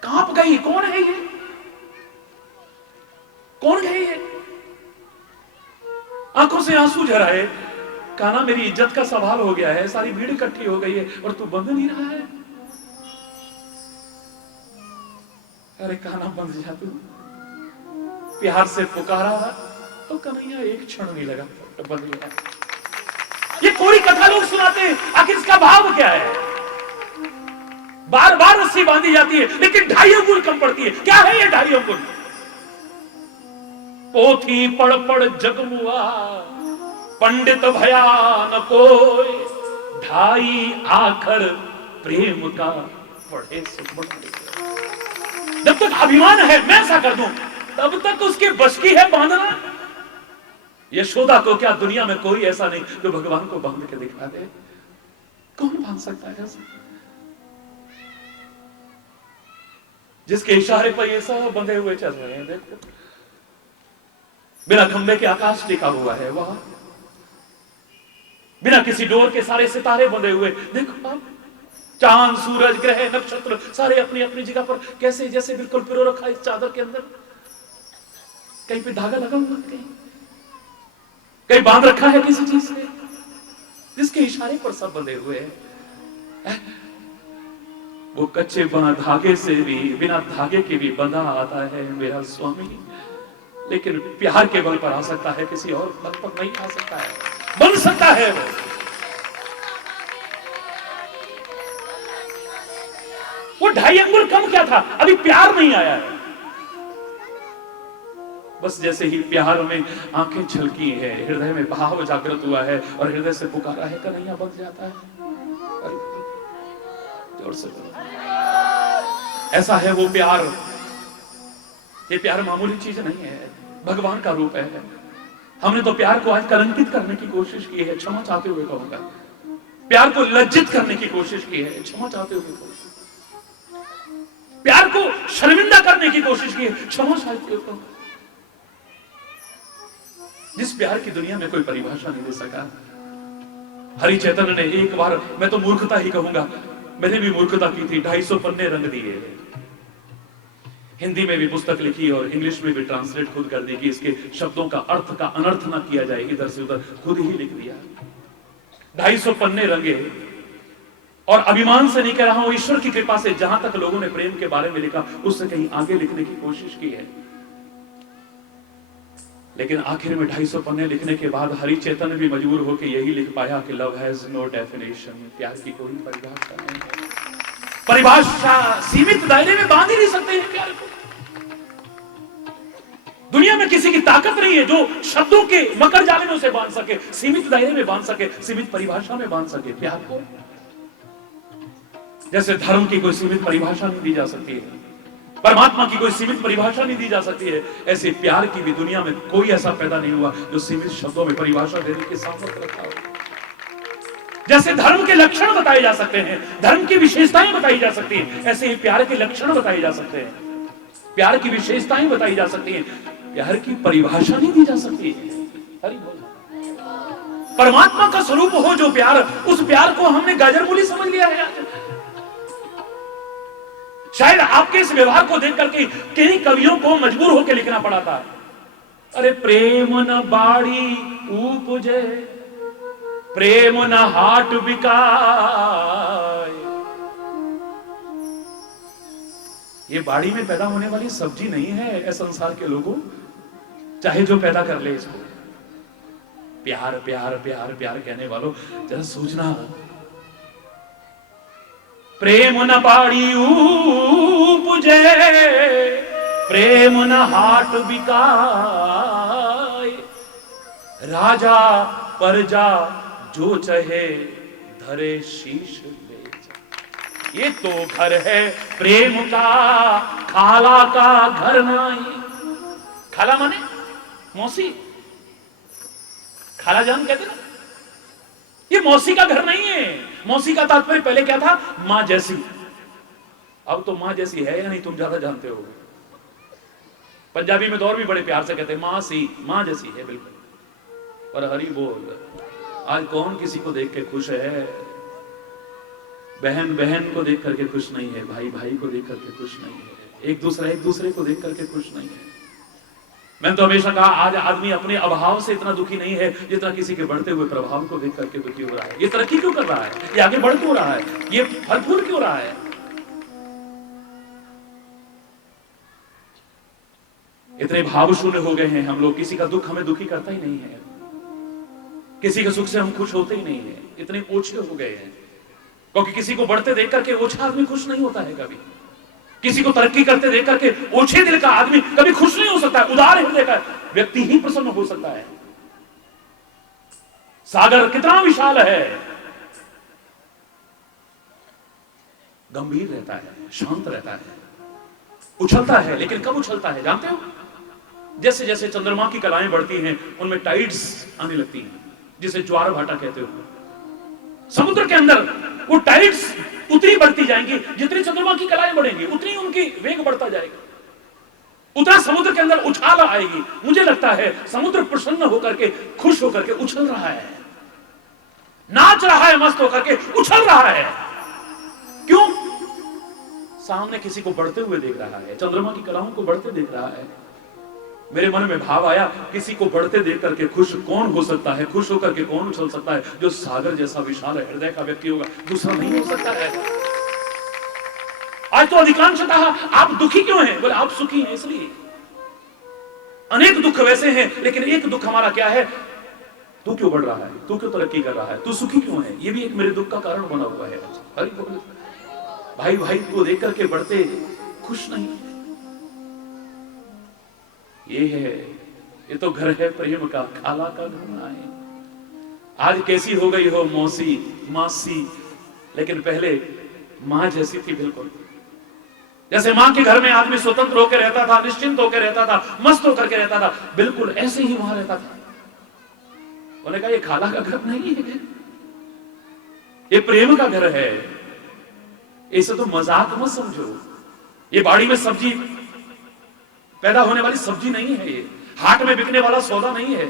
कांप गई, कौन है ये, कौन है ये? आंखों से आंसू झराए, काना मेरी इज्जत का सवाल हो गया है, सारी भीड़ इकट्ठी हो गई है और तू बंध नहीं रहा है। अरे काना बंध जा तू, प्यार से पुकारा तो कन्हैया एक क्षण नहीं लगा, बंध गया। ये कोरी कथा लोग सुनाते हैं, आखिर इसका भाव क्या है? बार बार रस्सी बांधी जाती है, लेकिन 2.5 अंगुल कम पड़ती है। क्या है ये 2.5 अंगुल? पोथी पढ़ पढ़ जगमुआ, पंडित भया न कोई, 2.5 आखर प्रेम का पढ़े सुख बढ़े। जब तक अभिमान है मैं ऐसा कर दूं, तब तक उसके बस की है बांधना। यशोदा को क्या दुनिया में कोई ऐसा नहीं जो भगवान को बांध के दिखा दे? कौन बांध सकता है ऐसा? जिसके इशारे पर ये सब बंधे हुए चल रहे हैं, देखो बिना खंबे के आकाश टिका हुआ है वहां, बिना किसी डोर के सारे सितारे बंधे हुए, देखो आप चांद सूरज ग्रह नक्षत्र सारे अपनी अपनी जगह पर कैसे जैसे बिल्कुल पिरो रखा है इस चादर के अंदर। कहीं पे धागा लगा हुआ, कहीं बांध रखा है किसी चीज से, जिसके इशारे पर सब बंधे हुए हैं। वो कच्चे धागे से भी, बिना धागे के भी बंधा आता है मेरा स्वामी, लेकिन प्यार के बल पर आ सकता है, किसी और बल पर नहीं आ सकता है, बन सकता है वो 2.5 अंगुल कम क्या था, अभी प्यार नहीं आया है। बस जैसे ही प्यार में आंखें छलकी है, हृदय में भाव जागृत हुआ है और हृदय से पुकारा है, कन्हैया बन जाता है। जोर से ऐसा है वो प्यार। ये प्यार मामूली चीज नहीं है, भगवान का रूप है। हमने तो प्यार को आज कलंकित करने की कोशिश की है, क्षमा चाहते हुए कहूंगा। प्यार को लज्जित करने की कोशिश की है, क्षमा चाहते हुए कहूंगा। प्यार को शर्मिंदा करने की कोशिश की है। क्षमा साहित्य को, जिस प्यार की दुनिया में कोई परिभाषा नहीं दे सका। हरि चैतन्य ने एक बार, मैं तो मूर्खता ही कहूंगा, मैंने भी मूर्खता की थी, 250 पन्ने रंग दिए, हिंदी में भी पुस्तक लिखी और इंग्लिश में भी ट्रांसलेट खुद कर दी कि इसके शब्दों का अर्थ का अनर्थ ना किया जाए, इधर से उधर खुद ही लिख दिया। 250 पन्ने रंगे, और अभिमान से नहीं कह रहा हूं, ईश्वर की कृपा से जहां तक लोगों ने प्रेम के बारे में लिखा उससे कहीं आगे लिखने की कोशिश की है। लेकिन आखिर में 250 पन्ने लिखने के बाद हरि चैतन्य भी मजबूर होकर यही लिख पाया कि लव हैज नो डेफिनेशन, प्यार की कोई परिभाषा नहीं है। परिभाषा सीमित दायरे में बांध ही नहीं सकते हैं प्यार को। दुनिया में किसी की ताकत नहीं है जो शब्दों के मकर जाले में उसे बांध सके, सीमित दायरे में बांध सके, सीमित परिभाषा में बांध सके प्यार को। जैसे धर्म की कोई सीमित परिभाषा नहीं दी जा सकती है, परमात्मा की कोई सीमित परिभाषा नहीं दी जा सकती है, ऐसे प्यार की भी दुनिया में कोई ऐसा पैदा नहीं हुआ जो सीमित शब्दों में परिभाषा देने के सामर्थ्य रखा हो। जैसे धर्म के लक्षण बताए जा सकते हैं, धर्म की विशेषताएं बताई जा सकती हैं, ऐसे ही प्यार के लक्षण बताए जा सकते हैं, प्यार की विशेषताएं बताई जा सकती हैं, प्यार की परिभाषा नहीं दी जा सकती है। हरि बोल। परमात्मा का स्वरूप हो जो प्यार, उस प्यार को हमने गाजर मूली समझ लिया है। शायद आपके इस व्यवहार को देख करके कई कवियों को मजबूर होकर लिखना पड़ा था, अरे प्रेम न बाड़ी उपजे, प्रेम न हाट बिकाय। ये बाड़ी में पैदा होने वाली सब्जी नहीं है ऐ संसार के लोगों, चाहे जो पैदा कर ले इसको। प्यार प्यार प्यार प्यार कहने वालों जरा सोचना, प्रेम न बाड़ी उपजे, प्रेम न हाट बिकाय। राजा प्रजा जो चाहे धरे शीश बेच, ये तो घर है प्रेम का, खाला का घर नहीं। खाला माने मौसी, खाला जान कहते ना, ये मौसी का घर नहीं है। मौसी का तात्पर्य पहले क्या था, मां जैसी। अब तो मां जैसी है या नहीं तुम ज्यादा जानते हो। पंजाबी में तो और भी बड़े प्यार से कहते हैं मां सी, मां जैसी है बिल्कुल। पर हरि बोल, आज कौन किसी को देख के खुश है? बहन बहन को देख करके खुश नहीं है, भाई भाई को देख करके खुश नहीं है, एक दूसरे को देख करके खुश नहीं है। मैंने तो हमेशा कहा, आज आदमी अपने अभाव से इतना दुखी नहीं है जितना किसी के बढ़ते हुए प्रभाव को देख करके दुखी हो रहा है। ये तरक्की क्यों कर रहा है, ये आगे बढ़ क्यों रहा है, ये फल फूल क्यों रहा है? इतने भाव शून्य हो गए हैं हम लोग, किसी का दुख हमें दुखी करता ही नहीं है, किसी के सुख से हम खुश होते ही नहीं है। इतने ओछे हो गए हैं, क्योंकि किसी को बढ़ते देख करके ओछा आदमी खुश नहीं होता है कभी। किसी को तरक्की करते देख करके ओछे दिल का आदमी कभी खुश नहीं हो सकता है। उदार हृदय का व्यक्ति ही प्रसन्न हो सकता है। सागर कितना विशाल है, गंभीर रहता है, शांत रहता है, उछलता है, लेकिन कब उछलता है जानते हो? जैसे जैसे चंद्रमा की कलाएं बढ़ती हैं उनमें टाइड्स आने लगती हैं, जिसे ज्वार भाटा कहते हो। समुद्र के अंदर वो टाइड्स उतनी बढ़ती जाएंगी, जितनी चंद्रमा की कलाएं बढ़ेंगी उतनी उनकी वेग बढ़ता जाएगा, उतना समुद्र के अंदर उछाल आएगी। मुझे लगता है समुद्र प्रसन्न होकर के, खुश होकर के उछल रहा है, नाच रहा है, मस्त होकर के उछल रहा है। क्यों? सामने किसी को बढ़ते हुए देख रहा है, चंद्रमा की कलाओं को बढ़ते देख रहा है। मेरे मन में भाव आया, किसी को बढ़ते देख करके खुश कौन हो सकता है, खुश होकर के कौन उछल सकता है? जो सागर जैसा विशाल हृदय का व्यक्ति होगा, दूसरा नहीं हो सकता है। आज तो अधिकांशतः आप दुखी क्यों हैं? बोले आप सुखी हैं इसलिए। अनेक दुख वैसे हैं, लेकिन एक दुख हमारा क्या है, तू क्यों बढ़ रहा है, तू क्यों तरक्की कर रहा है, तू सुखी क्यों है? ये भी एक मेरे दुख का कारण बना हुआ है। हरि बोल। भाई भाई को देख करके बढ़ते खुश नहीं, ये है, ये तो घर है प्रेम का, खाला का घर है। आज कैसी हो गई हो मौसी, मासी, लेकिन पहले मां जैसी थी बिल्कुल। जैसे मां के घर में आदमी स्वतंत्र होकर रहता था, निश्चिंत होकर रहता था, मस्त होकर के रहता था, बिल्कुल ऐसे ही वहां रहता था। उन्होंने कहा ये खाला का घर नहीं है, ये प्रेम का घर है, इसे तो मजाक मत समझो, ये बाड़ी में सब्जी पैदा होने वाली सब्जी नहीं है, ये हाट में बिकने वाला सौदा नहीं है।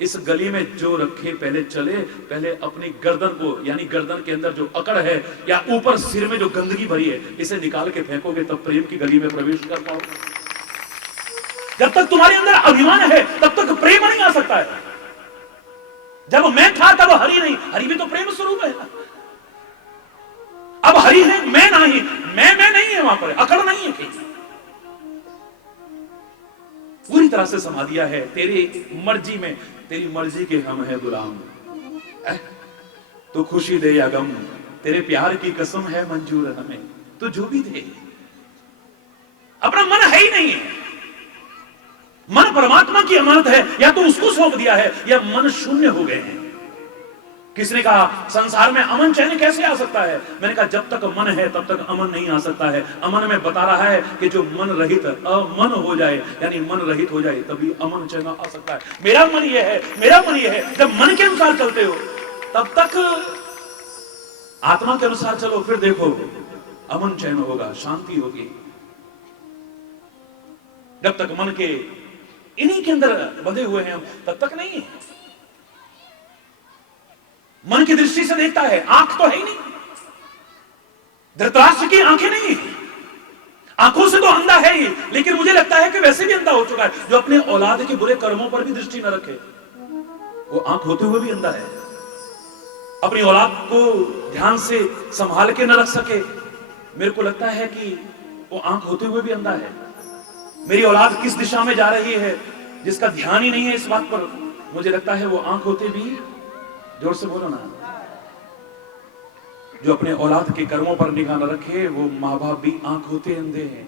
इस गली में जो रखे पहले चले, पहले अपनी गर्दन को, यानी गर्दन के अंदर जो अकड़ है या ऊपर सिर में जो गंदगी भरी है, इसे निकाल के फेंकोगे तब प्रेम की गली में प्रवेश कर पाओगे। जब तक तुम्हारे अंदर अभिमान है तब तक प्रेम नहीं आ सकता है। जब मैं था तब हरि नहीं, हरि भी तो प्रेम स्वरूप है ना। अब हरि है, मैं नहीं, मैं नहीं है, वहां पर अकड़ नहीं है कहीं। पूरी तरह से समा दिया है तेरी मर्जी में, तेरी मर्जी के हम है गुलाम। तो खुशी दे या गम, तेरे प्यार की कसम है मंजूर हमें, तो जो भी दे। अपना मन है ही नहीं है, मन परमात्मा की अमानत है, या तो उसको सौंप दिया है या मन शून्य हो गए हैं। किसने कहा संसार में अमन चैन कैसे आ सकता है? मैंने कहा जब तक मन है तब तक अमन नहीं आ सकता है। अमन में बता रहा है कि जो मन रहित अमन हो जाए, यानी मन रहित हो जाए, तभी अमन चैन आ सकता है। मेरा मन ये है, मेरा मन ये है। जब मन के अनुसार चलते हो तब तक आत्मा के अनुसार चलो, फिर देखो अमन चैन होगा, शांति होगी। जब तक मन के इन्हीं के अंदर बंधे हुए हैं हम, तब तक नहीं है। मन की दृष्टि से देखता है, आंख तो है ही नहीं। धृतराष्ट्र की आंखें नहीं है, आंखों से तो अंधा है ही, लेकिन मुझे लगता है कि वैसे भी अंधा हो चुका है। जो अपने औलाद के बुरे कर्मों पर भी दृष्टि न रखे, वो आंख होते हुए भी अंधा है। अपनी औलाद को ध्यान से संभाल के न रख सके, मेरे को लगता है कि वो आंख होते हुए भी अंधा है। मेरी औलाद किस दिशा में जा रही है, जिसका ध्यान ही नहीं है इस बात पर, मुझे लगता है वो आंख होते भी, जोर से बोलो ना, जो अपने औलाद के कर्मों पर निगाह न रखे, वो माँ बाप भी आंख होते अंधे हैं।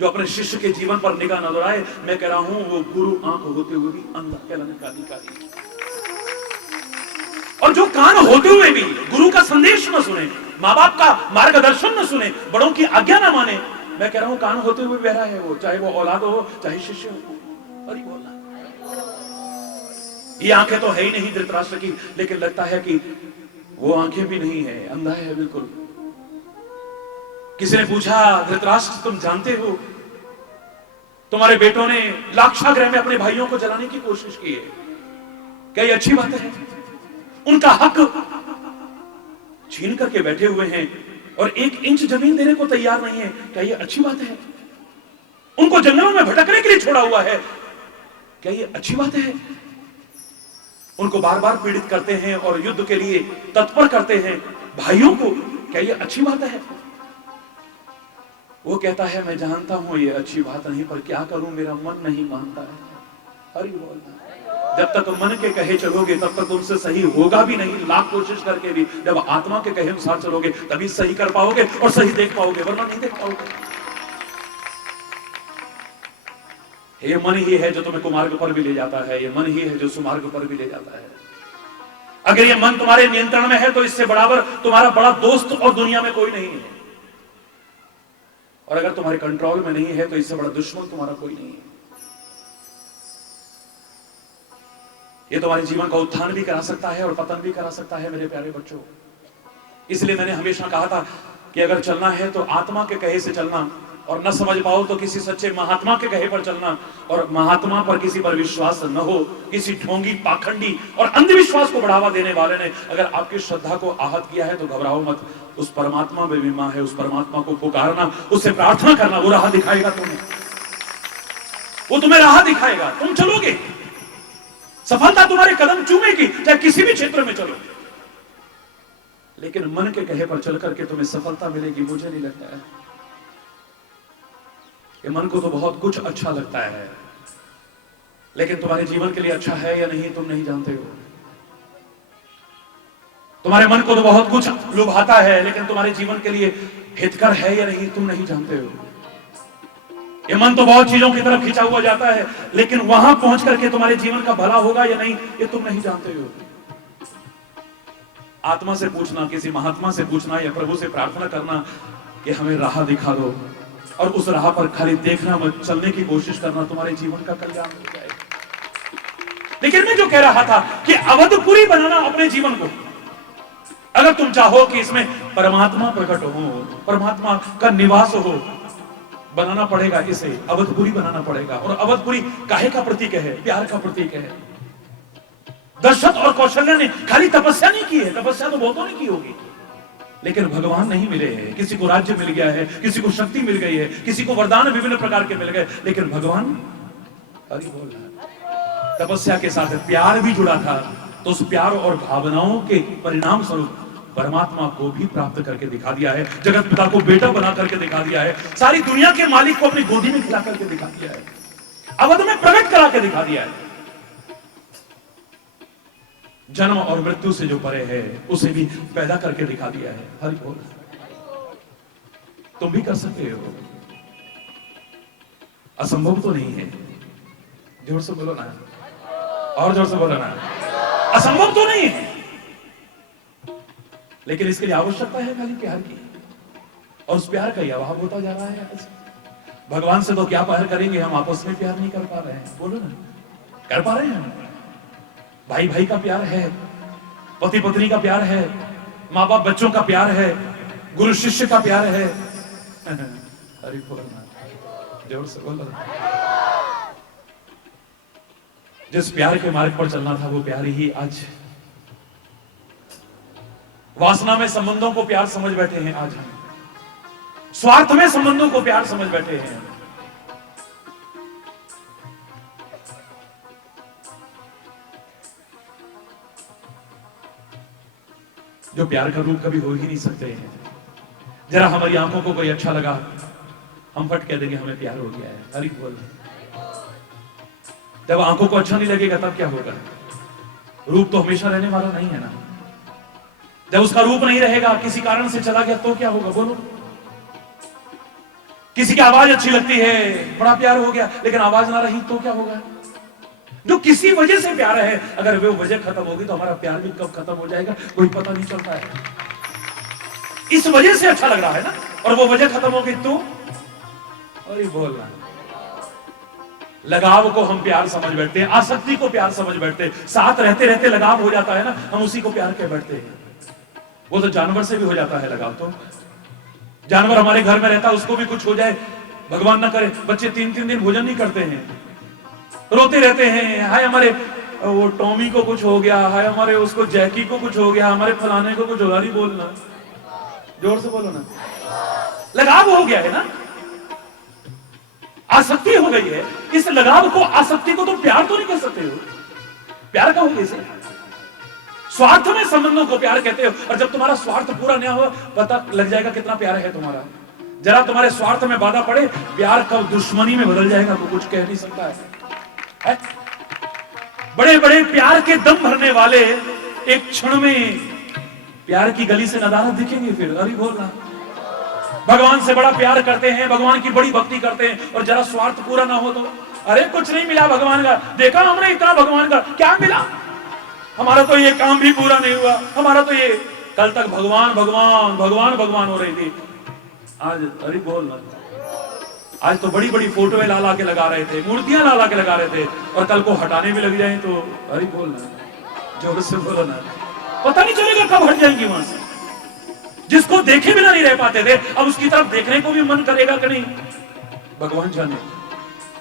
जो अपने शिष्य के जीवन पर निगाह न दौड़ाए, मैं कह रहा हूं वो गुरु आंख होते हुए भी अंधा कहलाने का अधिकारी है। और जो कान होते हुए भी गुरु का संदेश न सुने, माँ बाप का मार्गदर्शन न सुने, बड़ों की आज्ञा न माने, मैं कह रहा हूं कान होते हुए बहरा है वो, चाहे वो औलाद हो चाहे शिष्य हो। और बोलना ये आंखें तो है ही नहीं धृतराष्ट्र की, लेकिन लगता है कि वो आंखें भी नहीं है, अंधा है बिल्कुल। किसी ने पूछा धृतराष्ट्र तुम जानते हो तुम्हारे बेटों ने लाक्षागृह में अपने भाइयों को जलाने की कोशिश की है, क्या ये अच्छी बात है? उनका हक छीन करके बैठे हुए हैं और 1 इंच जमीन देने को तैयार नहीं है, क्या ये अच्छी बात है? उनको जंगलों में भटकने के लिए छोड़ा हुआ है, क्या ये अच्छी बात है? उनको बार बार पीड़ित करते हैं और युद्ध के लिए तत्पर करते हैं भाइयों को, क्या ये अच्छी बात है? वो कहता है मैं जानता हूं ये अच्छी बात नहीं, पर क्या करूं, मेरा मन नहीं मानता है। अरे बोलना, जब तक मन के कहे चलोगे तब तक उनसे सही होगा भी नहीं, लाख कोशिश करके भी। जब आत्मा के कहे अनुसार चलोगे तभी सही कर पाओगे और सही देख पाओगे, वरना नहीं देख पाओगे। ये मन ही है जो तुम्हें कुमार्ग पर भी ले जाता है, ये मन ही है जो सुमार्ग पर भी ले जाता है। अगर ये मन तुम्हारे नियंत्रण में है तो इससे बराबर तुम्हारा बड़ा दोस्त और दुनिया में कोई नहीं है, और अगर तुम्हारे कंट्रोल में नहीं है तो इससे बड़ा दुश्मन तुम्हारा कोई नहीं है। ये तुम्हारे जीवन का उत्थान भी करा सकता है और पतन भी करा सकता है मेरे प्यारे बच्चों। इसलिए मैंने हमेशा कहा था कि अगर चलना है तो आत्मा के कहे से चलना, और न समझ पाओ तो किसी सच्चे महात्मा के कहे पर चलना। और महात्मा पर किसी पर विश्वास न हो, किसी ढोंगी पाखंडी और अंधविश्वास को बढ़ावा देने वाले ने अगर आपकी श्रद्धा को आहत किया है तो घबराओ मत, उस परमात्मा में भी मां है, उस परमात्मा को पुकारना, उससे प्रार्थना करना, वो राह दिखाएगा तुम्हें, वो तुम्हें राह दिखाएगा, तुम चलोगे, सफलता तुम्हारे कदम चूमेगी, चाहे किसी भी क्षेत्र में चलो। लेकिन मन के कहे पर चल करके तुम्हें सफलता मिलेगी, मुझे नहीं लगता है। ये मन को तो बहुत कुछ अच्छा लगता है, लेकिन तुम्हारे जीवन के लिए अच्छा है या नहीं तुम नहीं जानते हो। तुम्हारे मन को तो बहुत कुछ लुभाता है, लेकिन तुम्हारे जीवन के लिए हितकर है या नहीं तुम नहीं जानते हो। ये मन तो बहुत चीजों की तरफ खिंचा हुआ जाता है, लेकिन वहां पहुंच करके तुम्हारे जीवन का भला होगा या नहीं ये तुम नहीं जानते हो। आत्मा से पूछना, किसी महात्मा से पूछना या प्रभु से प्रार्थना करना कि हमें राह दिखा दो, और उस राह पर खाली देखना मत, चलने की कोशिश करना, तुम्हारे जीवन का कल्याण हो जाएगा। लेकिन मैं जो कह रहा था कि अवधपुरी बनाना अपने जीवन को, अगर तुम चाहो कि इसमें परमात्मा प्रकट हो, परमात्मा का निवास हो, बनाना पड़ेगा, इसे अवधपुरी बनाना पड़ेगा। और अवधपुरी काहे का प्रतीक है? प्यार का प्रतीक है। दशरथ और कौशल्या ने खाली तपस्या नहीं की है, तपस्या तो बहुतों ने की होगी, लेकिन भगवान नहीं मिले हैं। किसी को राज्य मिल गया है, किसी को शक्ति मिल गई है, किसी को वरदान विभिन्न प्रकार के मिल गए, लेकिन भगवान हरि बोल रहा। तपस्या के साथ प्यार भी जुड़ा था, तो उस प्यार और भावनाओं के परिणाम स्वरूप परमात्मा को भी प्राप्त करके दिखा दिया है। जगत पिता को बेटा बना करके दिखा दिया है, सारी दुनिया के मालिक को अपनी गोदी में खिला करके दिखा दिया है, अवध में प्रकट करा के दिखा दिया है। जन्म और मृत्यु से जो परे है उसे भी पैदा करके दिखा दिया है। हरि बोल। तुम भी कर सकते हो, असंभव तो नहीं है। जोर से बोलो ना, और जोर से बोलो ना, असंभव तो नहीं है, लेकिन इसके लिए आवश्यकता है खाली प्यार की, और उस प्यार का ही अभाव होता जा रहा है आज। भगवान से तो क्या प्यार करेंगे, हम आपस में प्यार नहीं कर पा रहे हैं। बोलो ना, कर पा रहे हैं हम? भाई भाई का प्यार है, पति पत्नी का प्यार है, माँ बाप बच्चों का प्यार है, गुरु शिष्य का प्यार है। हरि बोल, जोर से बोलो। जिस प्यार के मार्ग पर चलना था वो प्यार ही आज वासना में संबंधों को प्यार समझ बैठे हैं। आज हम स्वार्थ में संबंधों को प्यार समझ बैठे हैं। जो प्यार का रूप कभी हो ही नहीं सकते हैं। जरा हमारी आंखों को कोई अच्छा लगा, हम फट कह देंगे हमें प्यार हो गया है। हरि बोल। जब आंखों को अच्छा नहीं लगेगा तब क्या होगा? रूप तो हमेशा रहने वाला नहीं है ना। जब उसका रूप नहीं रहेगा, किसी कारण से चला गया तो क्या होगा? बोलो। किसी की आवाज अच्छी लगती है, बड़ा प्यार हो गया, लेकिन आवाज ना रही तो क्या होगा? जो किसी वजह से प्यार है, अगर वो वजह खत्म होगी तो हमारा प्यार भी कब खत्म हो जाएगा कोई पता नहीं चलता है। इस वजह से अच्छा लग रहा है ना, और वो वजह खत्म हो गई तो अरे बोल रहा है। लगाव को हम प्यार समझ बैठते हैं, आसक्ति को प्यार समझ बैठते हैं। साथ रहते रहते लगाव हो जाता है ना, हम उसी को प्यार कह बैठते हैं। वो तो जानवर से भी हो जाता है लगाव। तो जानवर हमारे घर में रहता है, उसको भी कुछ हो जाए, भगवान ना करे, बच्चे 3-3 दिन भोजन नहीं करते हैं, रोते रहते हैं, हाय हमारे वो टॉमी को कुछ हो गया, हाय हमारे उसको जैकी को कुछ हो गया, हमारे फलाने को कुछ हो गया। नहीं बोलना, जोर से बोलो ना। लगाव हो गया है ना, आसक्ति हो गई है। इस लगाव को, आसक्ति को तो प्यार तो नहीं कह सकते हो। प्यार का हो गया इसे। स्वार्थ में संबंधों को प्यार कहते हो, और जब तुम्हारा स्वार्थ पूरा नहीं हो, पता लग जाएगा कितना प्यार है तुम्हारा। जरा तुम्हारे स्वार्थ में बाधा पड़े, प्यार कब दुश्मनी में बदल जाएगा तो कुछ कह नहीं सकता है। बड़े बड़े प्यार के दम भरने वाले एक क्षण में प्यार की गली से नदारत दिखेंगे। फिर अरे बोलना, भगवान से बड़ा प्यार करते हैं, भगवान की बड़ी भक्ति करते हैं, और जरा स्वार्थ पूरा ना हो तो अरे कुछ नहीं मिला भगवान का, देखा हमने इतना भगवान का, क्या मिला? हमारा तो ये काम भी पूरा नहीं हुआ, हमारा तो ये, कल तक भगवान भगवान भगवान भगवान हो रही थी, आज अरे बोलना, आज तो बड़ी बड़ी फोटोएं ला ला के लगा रहे थे, मूर्तियां ला ला के लगा रहे थे, और कल को हटाने में लग जाए तो अरे बोलना, जोर से बोलो ना, पता नहीं चलेगा कब हट जाएंगी वहां से। जिसको देखे बिना नहीं रह पाते थे, अब उसकी तरफ देखने को भी मन करेगा कि नहीं, भगवान जाने।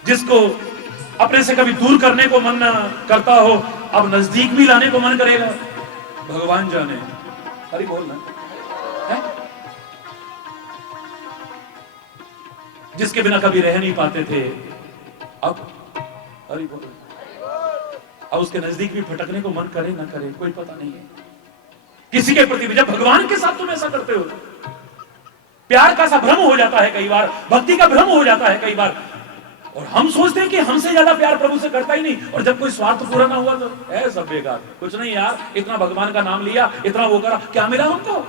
जिसको अपने से कभी दूर करने को मन करता हो, अब नजदीक भी लाने को मन करेगा, भगवान जाने। अरे बोलना है? जिसके बिना कभी रह नहीं पाते थे, अब अरे बोल, अब उसके नजदीक भी फटकने को मन करे ना करे कोई पता नहीं है। किसी के प्रति भी, जब भगवान के साथ तुम ऐसा करते हो, प्यार का सा भ्रम हो जाता है कई बार, भक्ति का भ्रम हो जाता है कई बार, और हम सोचते हैं कि हमसे ज्यादा प्यार प्रभु से करता ही नहीं, और जब कोई स्वार्थ पूरा ना हुआ तो है सब बेकार, कुछ नहीं यार, इतना भगवान का नाम लिया, इतना वो करा, क्या मिला हमको?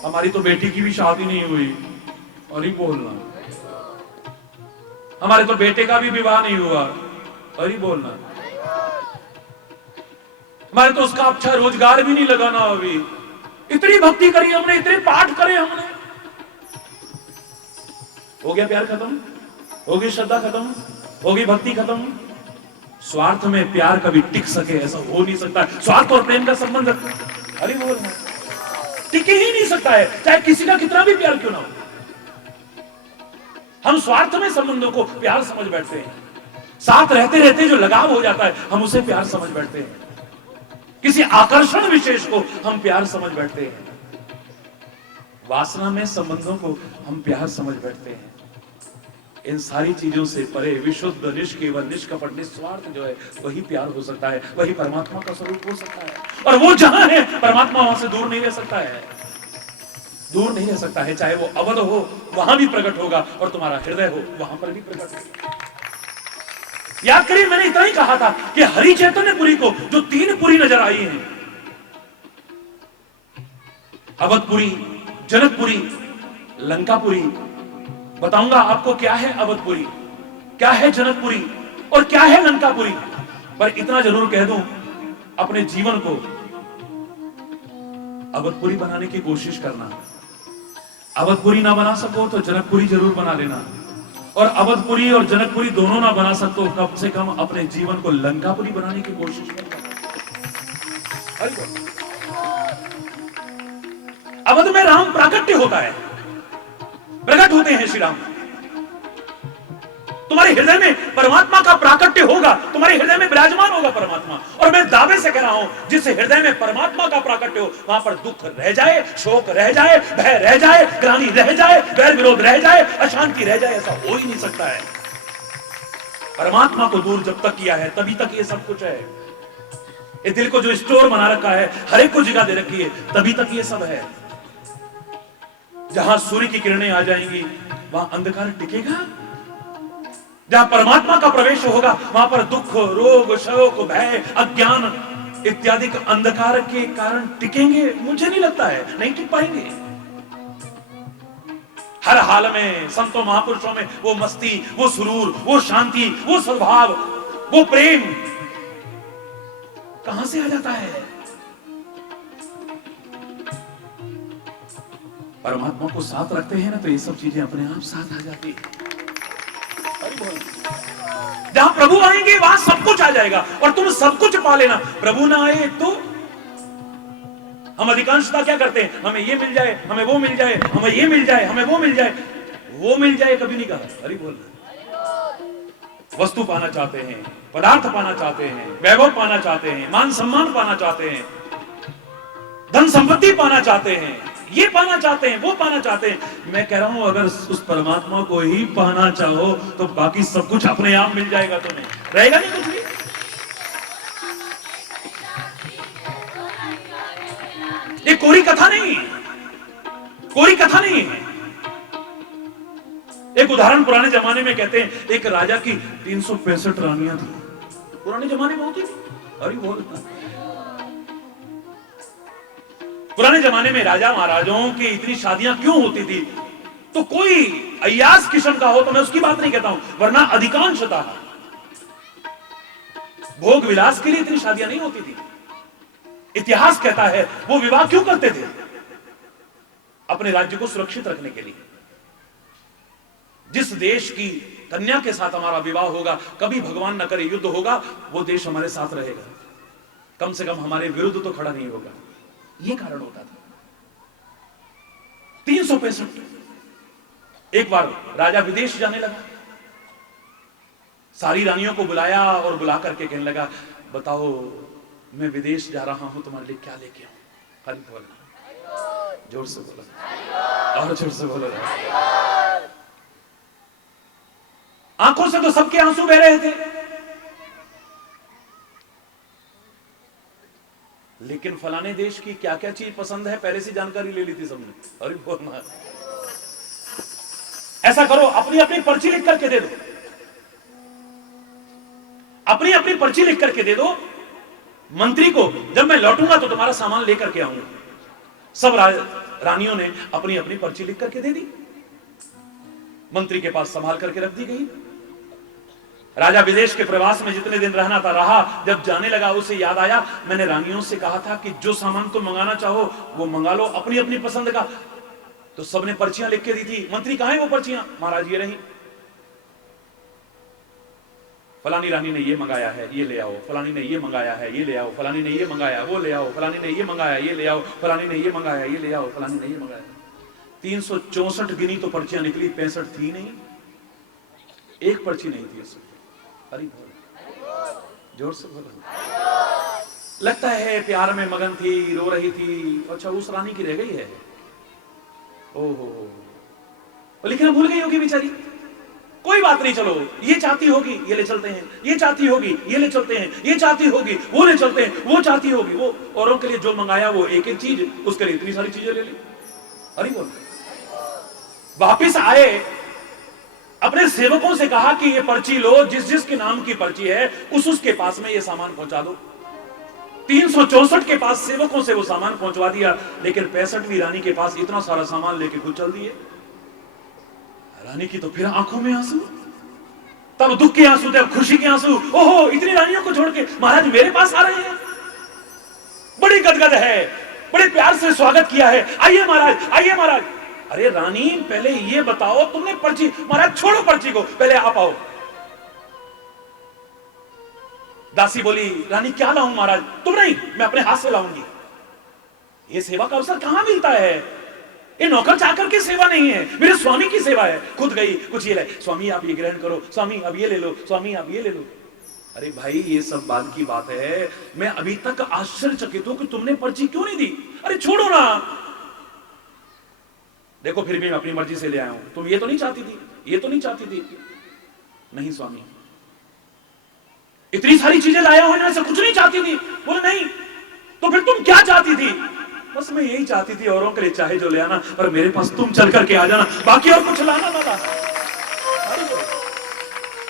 हमारी तो बेटी की भी शादी नहीं हुई, और ही बोलना, हमारे तो बेटे का भी विवाह नहीं हुआ, और ही बोलना, हमारे तो उसका अच्छा रोजगार भी नहीं लगाना अभी, इतनी भक्ति करी हमने, इतने पाठ करे हमने, हो गया प्यार खत्म, हो गई श्रद्धा खत्म, हो गई भक्ति खत्म। स्वार्थ में प्यार कभी टिक सके ऐसा हो नहीं सकता। स्वार्थ और प्रेम का संबंध, अरे बोलना, टिके ही नहीं सकता है, चाहे किसी का कितना भी प्यार क्यों ना हो। हम स्वार्थ में संबंधों को प्यार समझ बैठते हैं, साथ रहते रहते जो लगाव हो जाता है हम उसे प्यार समझ बैठते हैं, किसी आकर्षण विशेष को हम प्यार समझ बैठते हैं, वासना में संबंधों को हम प्यार समझ बैठते हैं। इन सारी चीजों से परे विशुद्ध निष्केवल निष्कपट निस्वार्थ जो है वही प्यार हो सकता है, वही परमात्मा का स्वरूप हो सकता है। और वो जहां है परमात्मा वहां से दूर नहीं रह सकता है, दूर नहीं रह सकता है। चाहे वो अवध हो वहां भी प्रकट होगा और तुम्हारा हृदय हो वहां पर भी प्रकट होगा। याद करिए मैंने इतना ही कहा था कि हरि चैतन्यपुरी को जो 3 पुरी नजर आई हैं, अवधपुरी, जनकपुरी, लंकापुरी, बताऊंगा आपको क्या है अवधपुरी, क्या है जनकपुरी और क्या है लंकापुरी। पर इतना जरूर कह दूं, अपने जीवन को अवधपुरी बनाने की कोशिश करना। अवधपुरी ना बना सको तो जनकपुरी जरूर बना लेना, और अवधपुरी और जनकपुरी दोनों ना बना सको तो कम से कम अपने जीवन को लंकापुरी बनाने की कोशिश करना। अवध में राम प्राकट्य होता है, प्रकट होते हैं श्री राम। तुम्हारे हृदय में परमात्मा का प्राकट्य होगा, तुम्हारे हृदय में विराजमान होगा परमात्मा। और मैं दावे से कह रहा हूं, जिस हृदय में परमात्मा का प्राकट्य हो वहां पर दुख रह जाए, शोक रह जाए, भय रह जाए, ग्लानि रह जाए, वैर विरोध रह जाए, अशांति रह जाए, ऐसा हो ही नहीं सकता है। परमात्मा को दूर जब तक किया है तभी तक ये सब कुछ है। ये दिल को जो स्टोर बना रखा है, हर एक को जगह दे रखी है, तभी तक ये सब है। जहां सूर्य की किरणें आ जाएंगी वहां अंधकार टिकेगा, जहां परमात्मा का प्रवेश होगा वहां पर दुख, रोग, शोक, भय, अज्ञान इत्यादि अंधकार के कारण टिकेंगे? मुझे नहीं लगता है, नहीं टिक पाएंगे। हर हाल में संतों महापुरुषों में वो मस्ती, वो सुरूर, वो शांति, वो सद्भाव, वो प्रेम कहां से आ जाता है? परमात्मा को साथ रखते हैं ना तो ये सब चीजें अपने आप साथ आ जाती है। जहां प्रभु आएंगे वहां सब कुछ आ जाएगा और तुम सब कुछ पा लेना। प्रभु ना आए तो हम अधिकांशता क्या करते हैं, हमें ये मिल जाए, हमें वो मिल जाए, हमें ये मिल जाए, हमें वो मिल जाए। वो मिल जाए कभी नहीं कहा, अरे बोल। वस्तु पाना चाहते हैं, पदार्थ पाना चाहते हैं, वैभव पाना चाहते हैं, मान सम्मान पाना चाहते हैं, धन संपत्ति पाना चाहते हैं, ये पाना चाहते हैं, वो पाना चाहते हैं। मैं कह रहा हूं अगर उस परमात्मा को ही पाना चाहो तो बाकी सब कुछ अपने आप मिल जाएगा, तुम्हें रहेगा नहीं कुछ भी। ये कोरी कथा नहीं है, कोरी कथा नहीं है। एक उदाहरण पुराने जमाने में कहते हैं, एक राजा की 365 रानियां थी। पुराने जमाने में होती थी, अरे बहुत। पुराने जमाने में राजा महाराजाओं की इतनी शादियां क्यों होती थी? तो कोई अय्याज किस्म का हो तो मैं उसकी बात नहीं कहता हूं, वरना अधिकांशतः भोग विलास के लिए इतनी शादियां नहीं होती थी। इतिहास कहता है वो विवाह क्यों करते थे? अपने राज्य को सुरक्षित रखने के लिए। जिस देश की कन्या के साथ हमारा विवाह होगा, कभी भगवान न करे युद्ध होगा, वो देश हमारे साथ रहेगा, कम से कम हमारे विरुद्ध तो खड़ा नहीं होगा। ये कारण होता था। 365। एक बार राजा विदेश जाने लगा, सारी रानियों को बुलाया और बुला करके कहने लगा, बताओ मैं विदेश जा रहा हूं, तुम्हारे लिए क्या लेके आऊं? हरि बोलना, जोर से बोलो और जोर से बोलो। आंखों से तो सबके आंसू बह रहे थे, लेकिन फलाने देश की क्या क्या चीज पसंद है पहले से जानकारी ले ली थी सबने। अरे बोलना, ऐसा करो अपनी अपनी पर्ची लिख करके दे दो, अपनी अपनी पर्ची लिख करके दे दो मंत्री को, जब मैं लौटूंगा तो तुम्हारा सामान लेकर के आऊंगा। सब रानियों ने अपनी अपनी पर्ची लिख करके दे दी, मंत्री के पास संभाल करके रख दी गई। राजा विदेश के प्रवास में जितने दिन रहना था रहा, जब जाने लगा उसे याद आया मैंने रानियों से कहा था कि जो सामान तुम मंगाना चाहो वो मंगा लो अपनी अपनी पसंद का। तो सबने पर्चियां लिख के दी थी। मंत्री कहां है वो पर्चियां? महाराज ये रही। फलानी रानी ने ये मंगाया है, ये ले आओ, फलानी ने ये मंगाया है, ये ले आओ, फलानी ने ये मंगाया, वो ले आओ, फलानी ने ये मंगाया, ये ले आओ, फलानी ने ये मंगाया, ये ले आओ, फलानी ने ये मंगाया। 364 गिनी तो पर्चियां निकली, 65 थी नहीं, एक पर्ची नहीं थी उसमें। अरे बोल, जोर से बोलो। लगता है प्यार में मगन थी, रो रही थी। अच्छा, उस रानी की रह गई है। ओहो, लिखना भूल गई होगी बेचारी। कोई बात नहीं, चलो ये चाहती होगी, ये ले चलते हैं, ये चाहती होगी, ये ले चलते हैं, ये चाहती होगी, वो ले चलते हैं, वो चाहती होगी, वो औरों के लिए जो मंगाया वो एक एक चीज, उसके लिए इतनी सारी चीजें ले ली। अरे बोल, वापिस आए, अपने सेवकों से कहा कि ये पर्ची लो, जिस जिसके नाम की पर्ची है उसके पास में ये सामान पहुंचा दो। 364 के पास सेवकों से वो सामान पहुंचवा दिया, लेकिन 65वीं रानी के पास इतना सारा सामान लेके खुद चल दिए। रानी की तो फिर आंखों में आंसू, तब दुख के आंसू, तब खुशी के आंसू। ओहो, इतनी रानियों को छोड़ के महाराज मेरे पास आ रहे हैं। बड़ी गदगद है, बड़े प्यार से स्वागत किया है, आइए महाराज, आइए महाराज। अरे रानी, पहले ये बताओ तुमने पर्ची, महाराज छोड़ो पर्ची को, पहले आप आओ। दासी बोली, रानी क्या लाऊं महाराज? तुम नहीं, मैं अपने हाथ से लाऊंगी। ये सेवा का अवसर कहां मिलता है? ये नौकर चाकर की सेवा नहीं है, मेरे स्वामी की सेवा है। खुद गई, कुछ ये ले, स्वामी आप ये ग्रहण करो, स्वामी अब ये ले लो, स्वामी आप ये ले लो। अरे भाई, ये सब बाद की बात है। मैं अभी तक आश्चर्यचकित हूं कि तुमने पर्ची क्यों नहीं दी। अरे छोड़ो ना, देखो फिर भी मैं अपनी मर्जी से ले आया हूं। तुम ये तो नहीं चाहती थी, ये तो नहीं चाहती थी। नहीं स्वामी, इतनी सारी चीजें लाया हो, इनमें से कुछ नहीं चाहती थी। बोले नहीं, तो फिर तुम क्या चाहती थी? बस मैं यही चाहती थी, औरों के लिए चाहे जो ले आना, पर मेरे पास तुम चल करके आ जाना, बाकी और कुछ लाना ना लाना।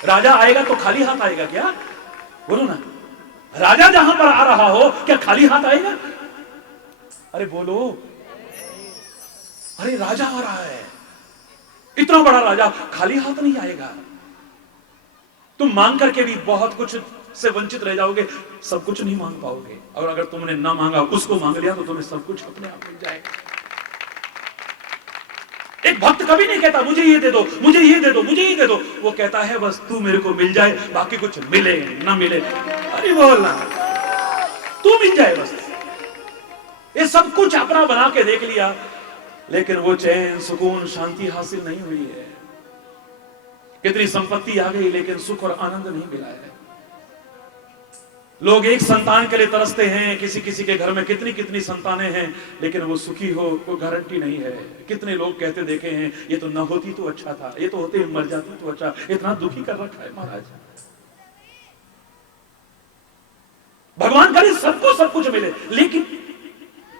राजा आएगा तो खाली हाथ आएगा क्या? बोलो ना, राजा जहां पर आ रहा हो क्या खाली हाथ आएगा? अरे बोलो, अरे राजा आ रहा है, इतना बड़ा राजा, खाली हाथ नहीं आएगा। तुम मांग करके भी बहुत कुछ से वंचित रह जाओगे, सब कुछ नहीं मांग पाओगे। और अगर तुमने ना मांगा, उसको मांग लिया, तो तुम्हें सब कुछ अपने आप मिल जाएगा। एक भक्त कभी नहीं कहता मुझे ये दे दो, मुझे ये दे दो, मुझे ये दे दो। वो कहता है बस तू मेरे को मिल जाए, बाकी कुछ मिले ना मिले, अरे बोलना, तू मिल जाए बस। ये सब कुछ अपना बना के देख लिया, लेकिन वो चैन, सुकून, शांति हासिल नहीं हुई है। कितनी संपत्ति आ गई, लेकिन सुख और आनंद नहीं मिला है। लोग एक संतान के लिए तरसते हैं, किसी किसी के घर में कितनी कितनी संतानें हैं, लेकिन वो सुखी हो कोई गारंटी नहीं है। कितने लोग कहते देखे हैं, ये तो न होती तो अच्छा था, ये तो होते मर जाती तो अच्छा। इतना दुखी कर रखा है महाराज। भगवान करे सबको सब कुछ मिले, लेकिन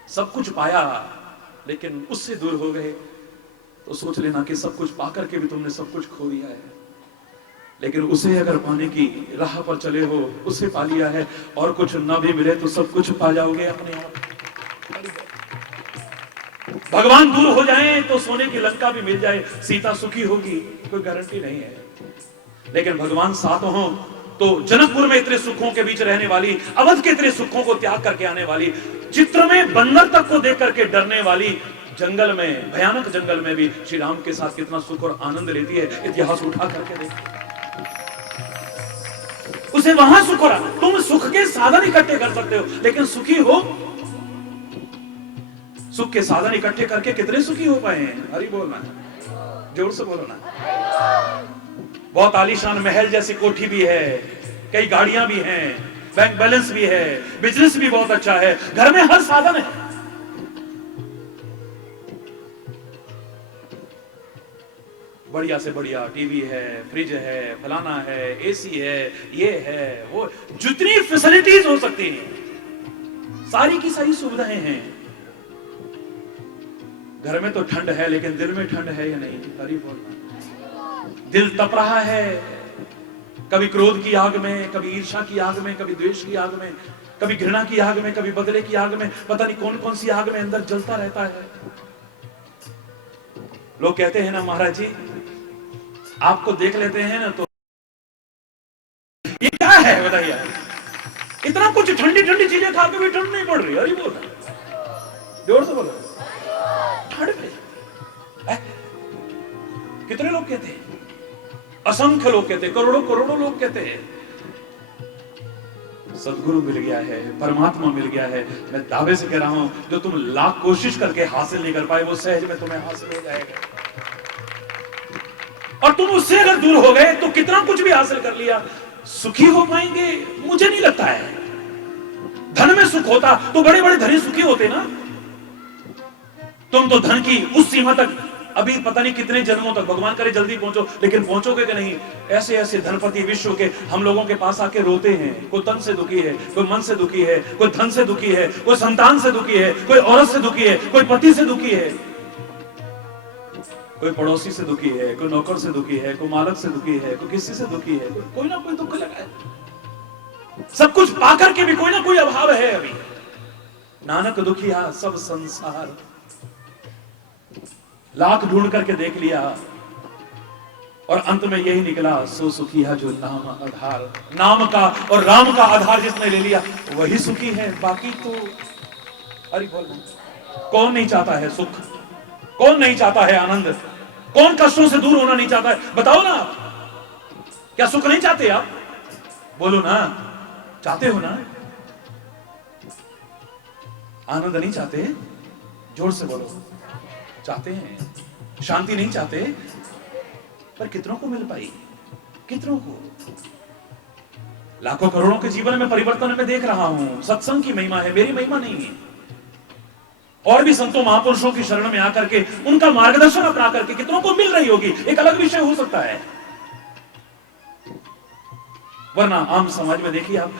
सब कुछ पाया, लेकिन उससे दूर हो गए, तो सोच लेना कि सब कुछ पाकर के भी तुमने सब कुछ खो दिया है। लेकिन उसे अगर पाने की राह पर चले हो, उसे पा लिया है, और कुछ ना भी मिले तो सब कुछ पा जाओगे अपने आप। भगवान दूर हो जाएं तो सोने की लंका भी मिल जाए, सीता सुखी होगी, कोई गारंटी नहीं है। लेकिन भगवान साथ हो तो जनकपुर में इतने सुखों के बीच रहने वाली, अवध के इतने सुखों को त्याग करके आने वाली, चित्र में बंदर तक को देख करके डरने वाली, जंगल में, भयानक जंगल में भी श्री राम के साथ कितना सुख और आनंद लेती है। इतिहास उठा करके देखो, उसे वहां सुख हो रहा। तुम सुख के साधन इकट्ठे कर सकते हो, लेकिन सुखी हो, सुख के साधन इकट्ठे करके कितने सुखी हो पाए हैं? हरि बोलना, जोर से बोलना। बहुत आलीशान महल जैसी कोठी भी है, कई गाड़ियां भी हैं, बैंक बैलेंस भी है, बिजनेस भी बहुत अच्छा है, घर में हर साधन है, बढ़िया से बढ़िया टीवी है, फ्रिज है, फलाना है, एसी है, ये है, वो, जितनी फैसिलिटीज हो सकती हैं, सारी की सारी सुविधाएं हैं। घर में तो ठंड है, लेकिन दिल में ठंड है या नहीं? हरि बोलना। दिल तप रहा है, कभी क्रोध की आग में, कभी ईर्ष्या की आग में, कभी द्वेष की आग में, कभी घृणा की आग में, कभी बदले की आग में, पता नहीं कौन कौन सी आग में अंदर जलता रहता है। लोग कहते हैं ना, महाराज जी आपको देख लेते हैं ना तो ये क्या है बताइए, इतना कुछ ठंडी ठंडी चीजें खा के भी ठंड नहीं पड़ रही। अरे बोल, जोर से बोलो, ठंड में कितने लोग कहते हैं, असंख्य लोग कहते हैं, करोड़ों करोड़ों लोग कहते हैं सदगुरु मिल गया है, परमात्मा मिल गया है। मैं दावे से कह रहा हूं, जो तुम लाख कोशिश करके हासिल नहीं कर पाए, वो सहज में तुम्हें हासिल हो जाएगा। और तुम उससे अगर दूर हो गए तो कितना कुछ भी हासिल कर लिया, सुखी हो पाएंगे? मुझे नहीं लगता है। धन में सुख होता तो बड़े बड़े धनी सुखी होते ना। तुम तो धन की उस सीमा तक अभी पता नहीं कितने जन्मों तक, भगवान करे जल्दी पहुंचो, लेकिन पहुंचोगे कि नहीं। ऐसे ऐसे धनपति विश्व के हम लोगों के पास आके रोते हैं। कोई तन से दुखी है, कोई मन से दुखी है, कोई धन से दुखी है, कोई संतान से दुखी है, कोई औरत से दुखी है, कोई पति से दुखी है, कोई पड़ोसी से दुखी है, कोई नौकर से दुखी है, कोई मालक से दुखी है, कोई किसी से दुखी है, कोई ना कोई दुख लगा है। सब कुछ पाकर के भी कोई ना कोई अभाव है अभी। नानक दुखिया सब संसार, लाख ढूंढ करके देख लिया और अंत में यही निकला, सो सुखी है जो नाम आधार। नाम का और राम का आधार जिसने ले लिया वही सुखी है। बाकी तो अरे बोल, कौन नहीं चाहता है सुख? कौन नहीं चाहता है आनंद? कौन कष्टों से दूर होना नहीं चाहता है? बताओ ना, क्या सुख नहीं चाहते आप? बोलो ना, चाहते हो ना? आनंद नहीं चाहते? जोर से बोलो, चाहते हैं। शांति नहीं चाहते? पर कितनों को मिल पाई? कितनों को? लाखों करोड़ों के जीवन में परिवर्तन मैं देख रहा हूं। सत्संग की महिमा है, मेरी महिमा नहीं है। और भी संतों महापुरुषों की शरण में आकर के उनका मार्गदर्शन अपना करके कितनों को मिल रही होगी, एक अलग विषय हो सकता है। वरना आम समाज में देखिए आप,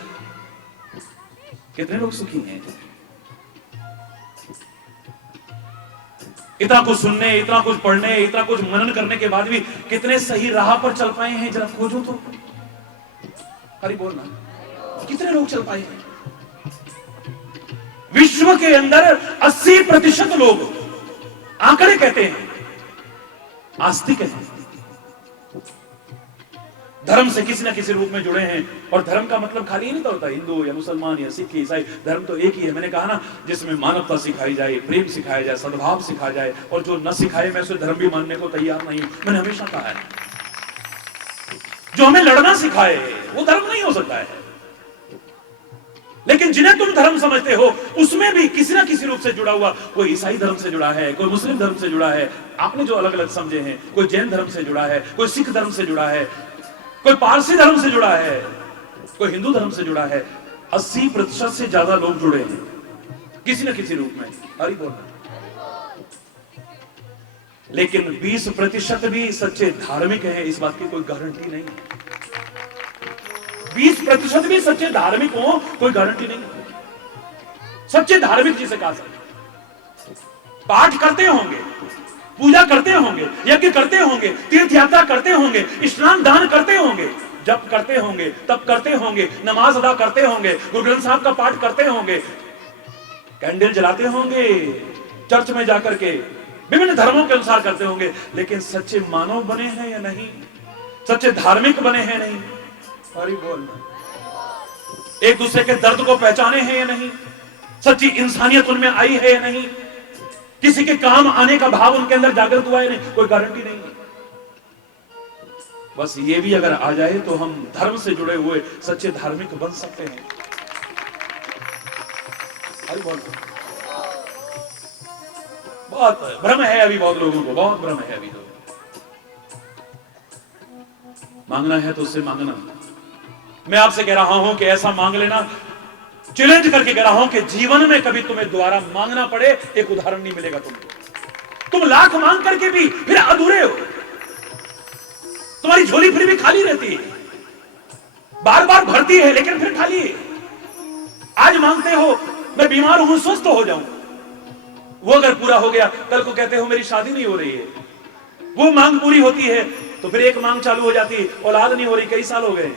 कितने लोग सुखी हैं। इतना कुछ सुनने, इतना कुछ पढ़ने, इतना कुछ मनन करने के बाद भी कितने सही राह पर चल पाए हैं? जरा खोजो तो। हरि बोलना, कितने लोग चल पाए हैं? विश्व के अंदर 80% लोग, आंकड़े कहते हैं, आस्तिक हैं, धर्म से किसी ना किसी रूप में जुड़े हैं। और धर्म का मतलब खाली ही नहीं होता हिंदू या मुसलमान या सिख ईसाई। धर्म तो एक ही है। मैंने कहा ना, जिसमें मानवता सिखाई जाए, प्रेम सिखाया जाए, सद्भाव सिखाया जाए, और जो न सिखाए मैं उसे धर्म भी मानने को तैयार नहीं हूं। मैंने हमेशा कहा है, जो हमें लड़ना सिखाए वो धर्म नहीं हो सकता है। लेकिन जिन्हें तुम धर्म समझते हो उसमें भी किसी ना किसी रूप से जुड़ा हुआ, कोई ईसाई धर्म से जुड़ा है, कोई मुस्लिम धर्म से जुड़ा है, आपने जो अलग अलग समझे हैं, कोई जैन धर्म से जुड़ा है, कोई सिख धर्म से जुड़ा है, कोई पारसी धर्म से जुड़ा है, कोई हिंदू धर्म से जुड़ा है। 80% से ज्यादा लोग जुड़े हैं किसी न किसी रूप में। हरि बोल। लेकिन 20% भी सच्चे धार्मिक हैं, इस बात की कोई गारंटी नहीं। 20% भी सच्चे धार्मिक हो, कोई गारंटी नहीं। सच्चे धार्मिक जिसे कहा सकते, पाठ करते होंगे, पूजा करते होंगे, यज्ञ करते होंगे, तीर्थ यात्रा करते होंगे, स्नान दान करते होंगे, जप करते होंगे, तप करते होंगे, नमाज अदा करते होंगे, गुरु ग्रंथ साहब का पाठ करते होंगे, कैंडल जलाते होंगे, चर्च में जाकर के विभिन्न धर्मों के अनुसार करते होंगे। लेकिन सच्चे मानव बने हैं या नहीं? सच्चे धार्मिक बने हैं नहीं? हरि बोल। एक दूसरे के दर्द को पहचाने हैं या नहीं? सच्ची इंसानियत उनमें आई है या नहीं? किसी के काम आने का भाव उनके अंदर जागृत हुआ है नहीं? कोई गारंटी नहीं है। बस ये भी अगर आ जाए तो हम धर्म से जुड़े हुए सच्चे धार्मिक बन सकते हैं। अरे बहुत भ्रम है अभी, बहुत लोगों को बहुत भ्रम है अभी। तो मांगना है तो उससे मांगना। मैं आपसे कह रहा हूं कि ऐसा मांग लेना, चैलेंज करके कह रहा हूं कि जीवन में कभी तुम्हें दोबारा मांगना पड़े एक उदाहरण नहीं मिलेगा तुमको। तुम लाख मांग करके भी फिर अधूरे हो, तुम्हारी झोली फिर भी खाली रहती है, बार बार भरती है लेकिन फिर खाली है। आज मांगते हो मैं बीमार हूं, स्वस्थ हो जाऊं, वो अगर पूरा हो गया कल को कहते हो मेरी शादी नहीं हो रही है। वो मांग पूरी होती है तो फिर एक मांग चालू हो जाती है, औलाद नहीं हो रही, कई साल हो गए।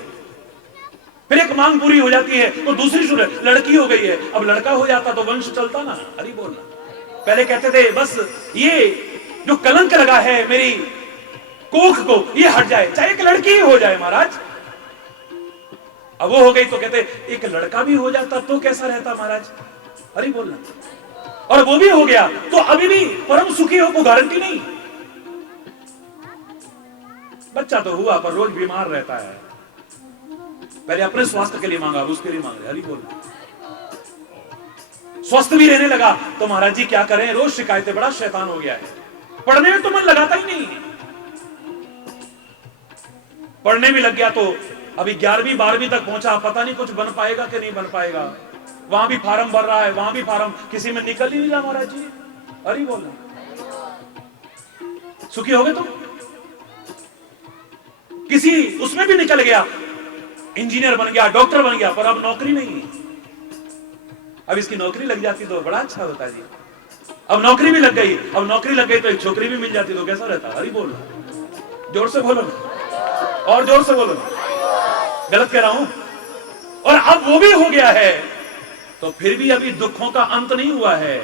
फिर एक मांग पूरी हो जाती है तो दूसरी शुरू, लड़की हो गई है, अब लड़का हो जाता तो वंश चलता ना। अरे बोलना, पहले कहते थे बस ये जो कलंक लगा है मेरी कोख को ये हट जाए, चाहे एक लड़की ही हो जाए महाराज। अब वो हो गई तो कहते एक लड़का भी हो जाता तो कैसा रहता महाराज। अरे बोलना, और वो भी हो गया तो अभी भी परम सुखी हो को गारंटी नहीं। बच्चा तो हुआ पर रोज बीमार रहता है, पहले अपने स्वास्थ्य के लिए मांगा, अब उसके लिए मांग रहे। हरि बोल। स्वस्थ भी रहने लगा तो महाराज जी क्या करें, रोज शिकायतें, बड़ा शैतान हो गया है, पढ़ने में तो मन लगाता ही नहीं। पढ़ने में लग गया तो अभी 11वीं 12वीं तक पहुंचा, पता नहीं कुछ बन पाएगा कि नहीं बन पाएगा। वहां भी फार्म भर रहा है, वहां भी फार्म, किसी में निकल ही नहीं रहा महाराज जी। अरे बोल, सुखी हो गए तुम? किसी उसमें भी निकल गया, इंजीनियर बन गया, डॉक्टर बन गया, पर अब नौकरी नहीं। अब इसकी नौकरी लग जाती तो बड़ा अच्छा होता जी। अब नौकरी भी लग गई, अब नौकरी लग गई तो एक छोकरी भी मिल जाती तो कैसा रहता। अरे बोल, जोर से बोलो, और जोर से बोलो, गलत कह रहा हूं। और अब वो भी हो गया है तो फिर भी अभी दुखों का अंत नहीं हुआ है,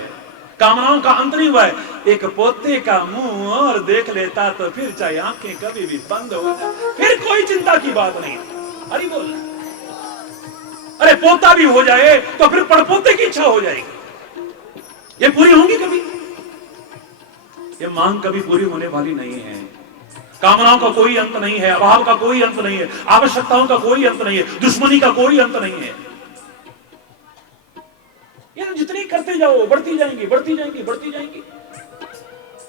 कामनाओं का अंत नहीं हुआ है। एक पोते का मुंह और देख लेता तो फिर चाहे आंखें कभी भी बंद हो जाए, फिर कोई चिंता की बात नहीं। अरे बोल, अरे पोता भी हो जाए तो फिर पड़पोते की इच्छा हो जाएगी। ये पूरी होंगी कभी? ये मांग कभी पूरी होने वाली नहीं है। कामनाओं का कोई अंत नहीं है, अभाव का कोई अंत नहीं है, आवश्यकताओं का कोई अंत नहीं है, दुश्मनी का कोई अंत नहीं है। ये जितनी करते जाओ बढ़ती जाएंगी, बढ़ती जाएंगी, बढ़ती जाएंगी।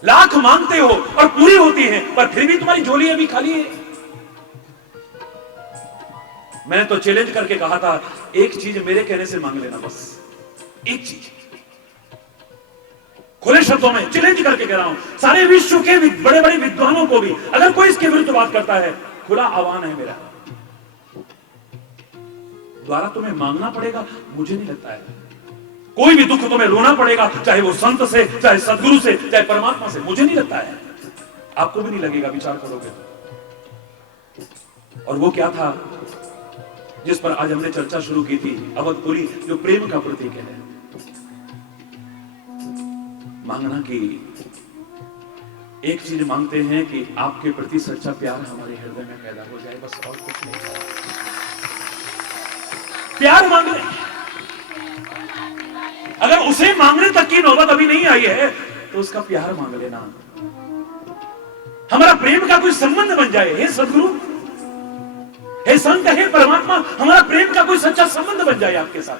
लाख मांगते हो और पूरी होती है, पर फिर भी तुम्हारी झोली अभी खाली है। मैंने तो चैलेंज करके कहा था, एक चीज मेरे कहने से मांग लेना, बस एक चीज। खुले शब्दों में चैलेंज करके कह रहा हूं, सारे विश्व के बड़े बड़े विद्वानों को भी, अगर कोई इसके विरुद्ध बात करता है, खुला आह्वान है मेरा, द्वारा तुम्हें मांगना पड़ेगा। मुझे नहीं लगता है कोई भी दुख तुम्हें रोना पड़ेगा, चाहे वो संत से, चाहे सदगुरु से, चाहे परमात्मा से, मुझे नहीं लगता है। आपको भी नहीं लगेगा, विचार करोगे तो। और वो क्या था जिस पर आज हमने चर्चा शुरू की थी, अवधपुरी, जो प्रेम का प्रतीक है। मांगना की एक चीज मांगते हैं कि आपके प्रति सच्चा प्यार हमारे हृदय में पैदा हो जाए, बस, और कुछ नहीं। प्यार मांग रहे, अगर उसे मांगने तक की नौबत अभी नहीं आई है तो उसका प्यार मांग लेना। हमारा प्रेम का कोई संबंध बन जाए, हे सदगुरु, हे संत, हे परमात्मा, हमारा प्रेम का कोई सच्चा संबंध बन जाए आपके साथ।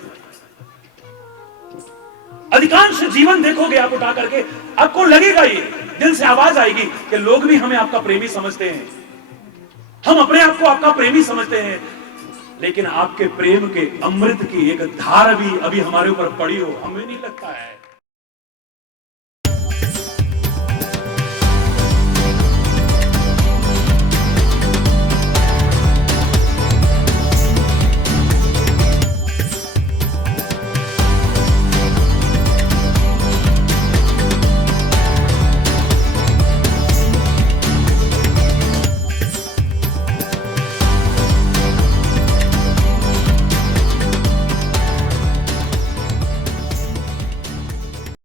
अधिकांश जीवन देखोगे आप उठा करके, आपको लगेगा, ये दिल से आवाज आएगी कि लोग भी हमें आपका प्रेमी समझते हैं, हम अपने आप को आपका प्रेमी समझते हैं, लेकिन आपके प्रेम के अमृत की एक धार भी अभी हमारे ऊपर पड़ी हो, हमें नहीं लगता है।